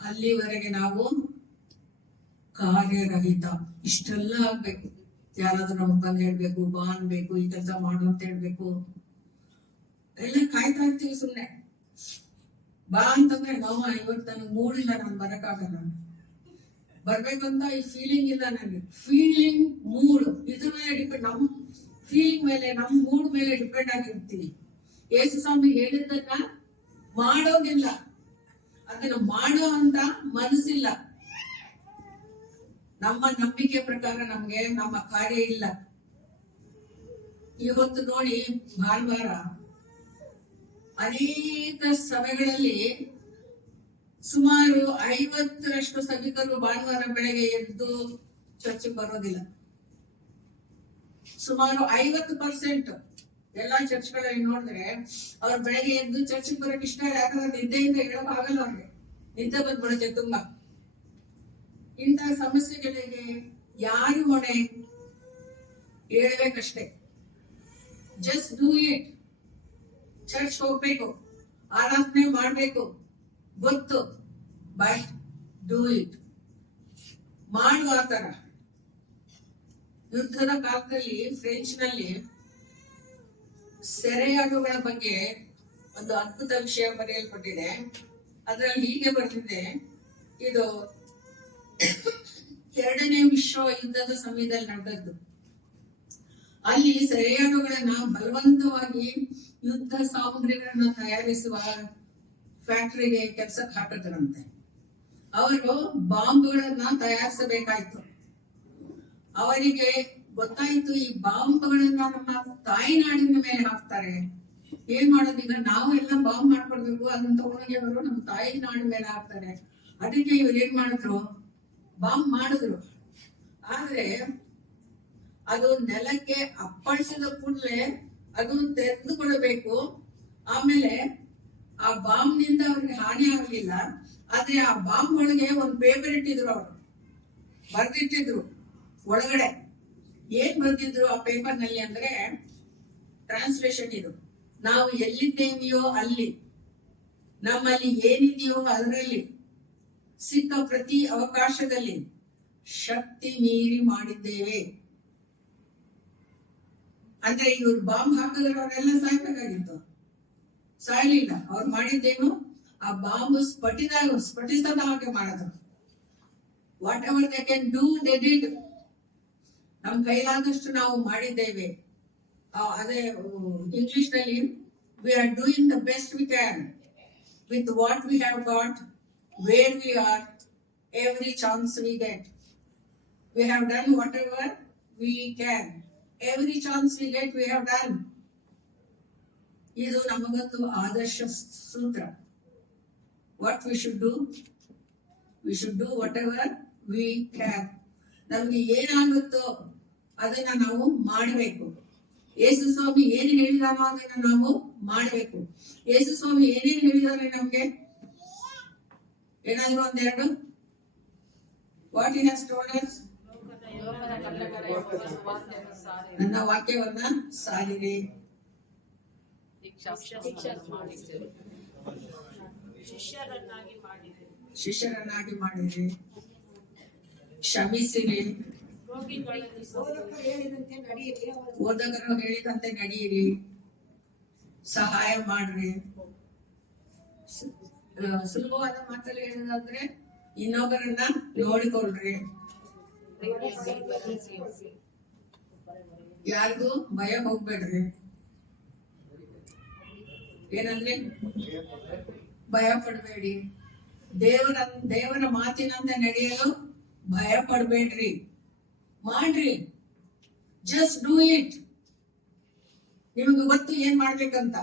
ಅಲ್ಲಿವರೆಗೆ ನಾವು ಕಾರ್ಯರಹಿತ. ಇಷ್ಟೆಲ್ಲ ಆಗ್ಬೇಕು. ಯಾರಾದ್ರೂ ನಮಗ್ ಬಂದು ಹೇಳ್ಬೇಕು, ಬಾ ಅನ್ಬೇಕು, ಈ ಕೆಲಸ ಮಾಡು ಅಂತ ಹೇಳ್ಬೇಕು. ಎಲ್ಲ ಕಾಯ್ತಾ ಇರ್ತೀವಿ ಸುಮ್ನೆ. ಬಾ ಅಂತಂದ್ರೆ ನಾವು ಇವತ್ತು ನನಗೆ ಮೂಡಿಲ್ಲ, ನಾನು ಬರಕ್ಕಾಗಲ್ಲ. ಬರ್ಬೇಕಂತ ಈ ಫೀಲಿಂಗ್ ಇಲ್ಲ ನನಗೆ. ಫೀಲಿಂಗ್, ಮೂಡ್ ಇದ್ರ ಮೇಲೆ ಡಿಪೆಂಡ್. ನಮ್ ಫೀಲಿಂಗ್ ಮೇಲೆ, ನಮ್ ಮೂಡ್ ಮೇಲೆ ಡಿಪೆಂಡ್ ಆಗಿರ್ತೀವಿ. ಯೇಸು ಸ್ವಾಮಿ ಹೇಳಿದ್ದನ್ನ ಮಾಡೋದಿಲ್ಲ, ಅದನ್ನ ಮಾಡೋ ಅಂತ ಮನಸ್ಸಿಲ್ಲ. ನಮ್ಮ ನಂಬಿಕೆ ಪ್ರಕಾರ ನಮ್ಗೆ ನಮ್ಮ ಕಾರ್ಯ ಇಲ್ಲ. ಇವತ್ತು ನೋಡಿ, ಭಾನುವಾರ ಅನೇಕ ಸಭೆಗಳಲ್ಲಿ ಸುಮಾರು 50ರಷ್ಟು ಸಭಿಕರು ಭಾನುವಾರ ಬೆಳಗ್ಗೆ ಎದ್ದು ಚರ್ಚೆಗೆ ಬರೋದಿಲ್ಲ. ಸುಮಾರು 50% ಎಲ್ಲಾ ಚರ್ಚ್ಗಳಲ್ಲಿ ನೋಡಿದ್ರೆ ಅವ್ರ ಬೆಳಗ್ಗೆ ಎದ್ದು ಚರ್ಚೆಗೆ ಬರೋಕೆ ಇಷ್ಟ ಇಲ್ಲ. ಯಾಕಂದ್ರೆ ನಿದ್ದೆಯಿಂದ ಹೇಳಕ್ ಆಗಲ್ಲ, ಅವ್ರಿಗೆ ನಿದ್ದೆ ಬಂದ್ಬಿಡುತ್ತೆ ತುಂಬಾ. ಇಂತಹ ಸಮಸ್ಯೆಗಳಿಗೆ ಯಾರು ಹೊಣೆ? ಹೇಳ್ಬೇಕಷ್ಟೇ. Just do it. ಚರ್ಚ್ ಹೋಗ್ಬೇಕು, ಆರಾಧನೆ ಮಾಡ್ಬೇಕು, ಗೊತ್ತು, ಬಟ್ ಡೂ ಇಟ್. ಮಾಡುವ ತರ. ಯುದ್ಧದ ಕಾಲದಲ್ಲಿ ಫ್ರೆಂಚ್ ನಲ್ಲಿ ಸೆರೆಯಾಳುಗಳ ಬಗ್ಗೆ ಒಂದು ಅದ್ಭುತ ವಿಷಯ ಬರೆಯಲ್ಪಟ್ಟಿದೆ. ಅದರಲ್ಲಿ ಹೀಗೆ ಬರೆದಿದೆ, ಇದು 2ನೇ ವಿಶ್ವ ಯುದ್ಧದ ಸಮಯದಲ್ಲಿ ನಡೆದದ್ದು. ಅಲ್ಲಿ ಸೆರೆಯಾಳುಗಳನ್ನ ಬಲವಂತವಾಗಿ ಯುದ್ಧ ಸಾಮಗ್ರಿಗಳನ್ನ ತಯಾರಿಸುವ ಫ್ಯಾಕ್ಟರಿಗೆ ಕೆಲ್ಸಕ್ಕೆ ಹಾಕಿದ್ರಂತೆ. ಅವರು ಬಾಂಬ್ಗಳನ್ನ ತಯಾರಿಸಬೇಕಾಯ್ತು. ಅವರಿಗೆ ಗೊತ್ತಾಯ್ತು ಈ ಬಾಂಬ್ಗಳನ್ನ ನಮ್ಮ ತಾಯಿನಾಡಿನ ಮೇಲೆ ಹಾಕ್ತಾರೆ, ಏನ್ ಮಾಡೋದು ಈಗ, ನಾವು ಎಲ್ಲ ಬಾಂಬ್ ಮಾಡ್ಕೊಡ್ಬೇಕು, ಅದನ್ನ ತಗೊಂಡೋಗಿ ಅವರು ನಮ್ಮ ತಾಯಿ ನಾಡಿನ ಮೇಲೆ ಹಾಕ್ತಾರೆ. ಅದಕ್ಕೆ ಇವ್ರು ಏನ್ ಮಾಡಿದ್ರು, ಬಾಂಬ್ ಮಾಡಿದ್ರು. ಆದ್ರೆ ಅದು ನೆಲಕ್ಕೆ ಅಪ್ಪಳಿಸಿದ ಕೂಡಲೇ ಅದು ತೆರೆದುಕೊಳ್ಬೇಕು. ಆಮೇಲೆ ಆ ಬಾಂಬ್ ನಿಂದ ಅವ್ರಿಗೆ ಹಾನಿ ಆಗ್ಲಿಲ್ಲ. ಆದ್ರೆ ಆ ಬಾಂಬ್ ಒಳಗೆ ಒಂದು ಪೇಪರ್ ಇಟ್ಟಿದ್ರು, ಅವರು ಬರ್ದಿಟ್ಟಿದ್ರು ಒಳಗಡೆ. ಏನ್ ಬರ್ದಿದ್ರು ಆ ಪೇಪರ್ ನಲ್ಲಿ ಅಂದ್ರೆ, ಟ್ರಾನ್ಸ್ಲೇಷನ್ ಇದು, ನಾವು ಎಲ್ಲಿದ್ದೇವೆಯೋ ಅಲ್ಲಿ, ನಮ್ಮಲ್ಲಿ ಏನಿದೆಯೋ ಅದರಲ್ಲಿ, ಸಿಕ್ಕ ಪ್ರತಿ ಅವಕಾಶದಲ್ಲಿ ಶಕ್ತಿ ಮೀರಿ ಮಾಡಿದ್ದೇವೆ. ಅಂದ್ರೆ ಇವ್ರು ಬಾಂಬ್ ಹಾಕಿದ್ರೆ ಅವರೆಲ್ಲ ಸಾಯ್ಬೇಕಾಗಿತ್ತು, ಸಾಯ್ಲಿಲ್ಲ. ಅವ್ರು ಮಾಡಿದ್ದೇನು, ಆ ಬಾಂಬ್ ಸ್ಫಟಿಸದ ಹಾಗೆ ಮಾಡಿದ್ರು. What ever they can do they did. ನಮ್ ಕೈಲಾದಷ್ಟು ನಾವು ಮಾಡಿದ್ದೇವೆ. ಅದೇ ಇಂಗ್ಲಿಷ್ ನಲ್ಲಿ, we are doing the best we can with what we have got, where we are, every chance we get. We have done whatever we can. Every chance we get, we have done. ಇದು ನಮಗೊಂದು ಆದರ್ಶ ಸೂತ್ರ. What we should do? We should do whatever we can. ನಮ್ಗೆ ಏನಾಗುತ್ತೋ ಅದನ್ನ ನಾವು ಮಾಡಬೇಕು. ಯೇಸು ಸ್ವಾಮಿ ಏನು ಹೇಳಿದಾನೋ ಅದನ್ನ ನಾವು ಮಾಡಬೇಕು. ಯೇಸು ಸ್ವಾಮಿ ಏನೇನು ಹೇಳಿದಾರೆ ನಮ್ಗೆ, ಏನಾದ್ರು ಒಂದೆರಡು, What he has told us? ನನ್ನ ವಾಕ್ಯವನ್ನ ಸಾರಿರಿ, ಶಿಷ್ಯರನ್ನಾಗಿ ಮಾಡಿರಿ, ಕ್ಷಮಿಸಿರಿ, ಬೋಧಕರು ಹೇಳಿದಂತೆ ನಡೆಯಿರಿ, ಸಹಾಯ ಮಾಡ್ರಿ. ಸುಲಭವಾದ ಮಾತಲ್ಲಿ ಹೇಳೋದಾದ್ರೆ, ಇನ್ನೊಬ್ಬರನ್ನ ನೋಡಿಕೊಳ್ರಿ, ಯಾರಿಗೂ ಭಯ ಹೋಗ್ಬೇಡ್ರಿ. ಏನಂದ್ರೆ ಭಯ ಪಡ್ಬೇಡಿ, ದೇವರ ಮಾತಿನಂತೆ ನಡೆಯಲು ಭಯ ಪಡ್ಬೇಡ್ರಿ, ಮಾಡ್ರಿ, ಜಸ್ಟ್ ಡೂ ಇಟ್. ನಿಮ್ಗೆ ಗೊತ್ತು ಏನ್ ಮಾಡ್ಬೇಕಂತ,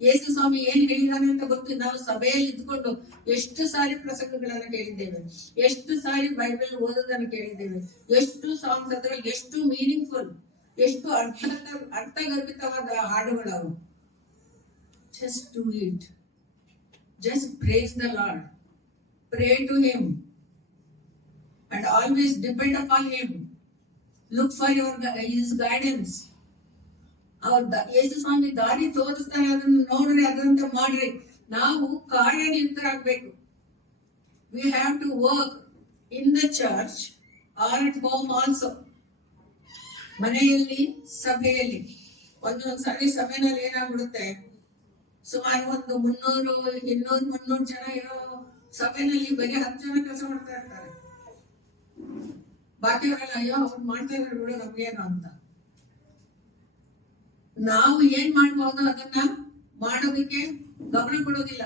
ಯೇಸು ಸ್ವಾಮಿ ಏನ್ ಹೇಳಿದಾನೆ ಅಂತ ಗೊತ್ತು. ನಾವು ಸಭೆಯಲ್ಲಿ ಇದ್ಕೊಂಡು ಎಷ್ಟು ಸಾರಿ ಪ್ರಸಂಗಗಳನ್ನ ಕೇಳಿದ್ದೇವೆ, ಎಷ್ಟು ಸಾರಿ ಬೈಬಲ್ ಓದೋದನ್ನ ಕೇಳಿದ್ದೇವೆ, ಎಷ್ಟು ಸಾಂಗ್ಸ್ ಅದ್ರಲ್ಲಿ ಎಷ್ಟು ಮೀನಿಂಗ್ಫುಲ್, ಎಷ್ಟು ಅರ್ಥಗರ್ಭಿತವಾದ ಹಾಡುಗಳವು. Just do it, just praise the Lord, pray to him and always depend upon him, look for his guidance. Yesu Swami ದಾರಿ ತೋರಿಸ್ತಾರೆ, ಅದನ್ನು ನೋಡ್ರಿ, ಅದಂತ ಮಾಡ್ರಿ. ನಾವು ಕಾರ್ಯನಿರತರಾಗಬೇಕು. We have to work in the church or at home also. ಮನೆಯಲ್ಲಿ, ಸಭೆಯಲ್ಲಿ. ಒಂದೊಂದ್ಸಾರಿ ಸಭೆನಲ್ಲಿ ಏನಾಗ್ಬಿಡುತ್ತೆ, ಸುಮಾರು ಒಂದು 300 ಜನ ಇರೋ ಸಭೆನಲ್ಲಿ ಬರೀ 10 ಜನ ಕೆಲಸ ಮಾಡ್ತಾ ಇರ್ತಾರೆ. ಬಾಕಿಯವರೆಲ್ಲ ಅಯ್ಯೋ ಅವ್ರು ಮಾಡ್ತಾ ಇದ್ರು ಬಿಡು ನಮ್ಗೇನು ಅಂತ. ನಾವು ಏನ್ ಮಾಡ್ಬೋದು ಅದನ್ನ ಮಾಡೋದಕ್ಕೆ ಗಮನ ಕೊಡೋದಿಲ್ಲ.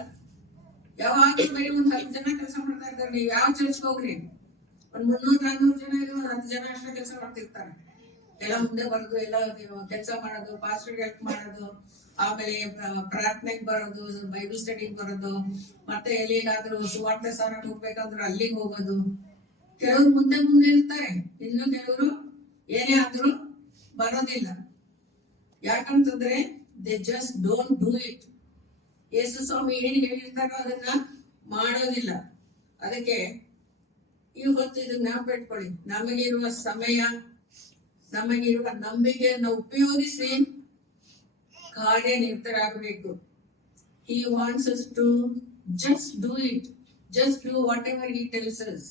ಯಾವಾಗ್ಲೂ ಬರೀ 10 ಜನ ಕೆಲಸ ಮಾಡ್ತಾ ಇರ್ತಾರೆ. ನೀವು ಯಾವ ಚರ್ಚ್ ಹೋಗ್ರಿ, 300-400 ಜನ ಇರೋ 10 ಜನ ಅಷ್ಟೇ ಕೆಲಸ ಮಾಡ್ತಿರ್ತಾರೆ. ಎಲ್ಲ ಮುಂದೆ ಬರೋದು, ಎಲ್ಲ ಕೆಲಸ ಮಾಡೋದು, ಪಾಸ್ಟರ್ಗೆ ಹೆಲ್ಪ್ ಮಾಡೋದು, ಆಮೇಲೆ ಪ್ರಾರ್ಥನೆಗೆ ಬರೋದು, ಬೈಬಲ್ ಸ್ಟಡಿಗೆ ಬರೋದು, ಮತ್ತೆ ಎಲ್ಲಿಗಾದ್ರೂ ಸುವಾರ್ತೆ ಸಾರಕ್ಕೆ ಹೋಗ್ಬೇಕಂದ್ರೆ ಅಲ್ಲಿಗೆ ಹೋಗೋದು. ಕೆಲವ್ರು ಮುಂದೆ ಇರ್ತಾರೆ, ಇನ್ನು ಕೆಲವರು ಏನೇ ಆದ್ರೂ ಬರೋದಿಲ್ಲ. ಯಾಕಂತಂದ್ರೆ they just don't do it. Yesu Swami ಏನ್ ಹೇಳಿರ್ತಾರೋ ಅದನ್ನ ಮಾಡೋದಿಲ್ಲ. ಅದಕ್ಕೆ ಈ ಹೊತ್ತು ಇದನ್ನ ಜ್ಞಾಪಕ, ನಮಗಿರುವ ಸಮಯ, ನಮಗಿರುವ ನಂಬಿಕೆಯನ್ನು ಉಪಯೋಗಿಸಿ ಕಾರ್ಯನಿರತರಾಗಬೇಕು. He wants us to just do it, just do whatever he tells us.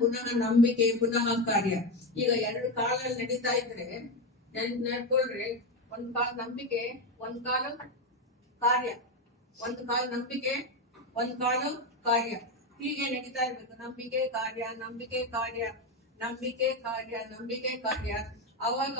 ಪುನಃ ನಂಬಿಕೆ, ಪುನಃ ಕಾರ್ಯ. ಈಗ 2 ಕಾಲಲ್ಲಿ ನಡೀತಾ ಇದ್ರೆ ನಡ್ಕೊಳ್ರಿ, ಒಂದ್ ಕಾಲ ನಂಬಿಕೆ, ಒಂದ್ ಕಾಲ ಕಾರ್ಯ, ಒಂದ್ ಕಾಲ ನಂಬಿಕೆ, ಒಂದ್ ಕಾಲ ಕಾರ್ಯ, ಹೀಗೆ ನಡೀತಾ ಇರ್ಬೇಕು. ನಂಬಿಕೆ ಕಾರ್ಯ, ನಂಬಿಕೆ ಕಾರ್ಯ, ನಂಬಿಕೆ ಕಾರ್ಯ, ನಂಬಿಕೆ ಕಾರ್ಯ. ಅವಾಗ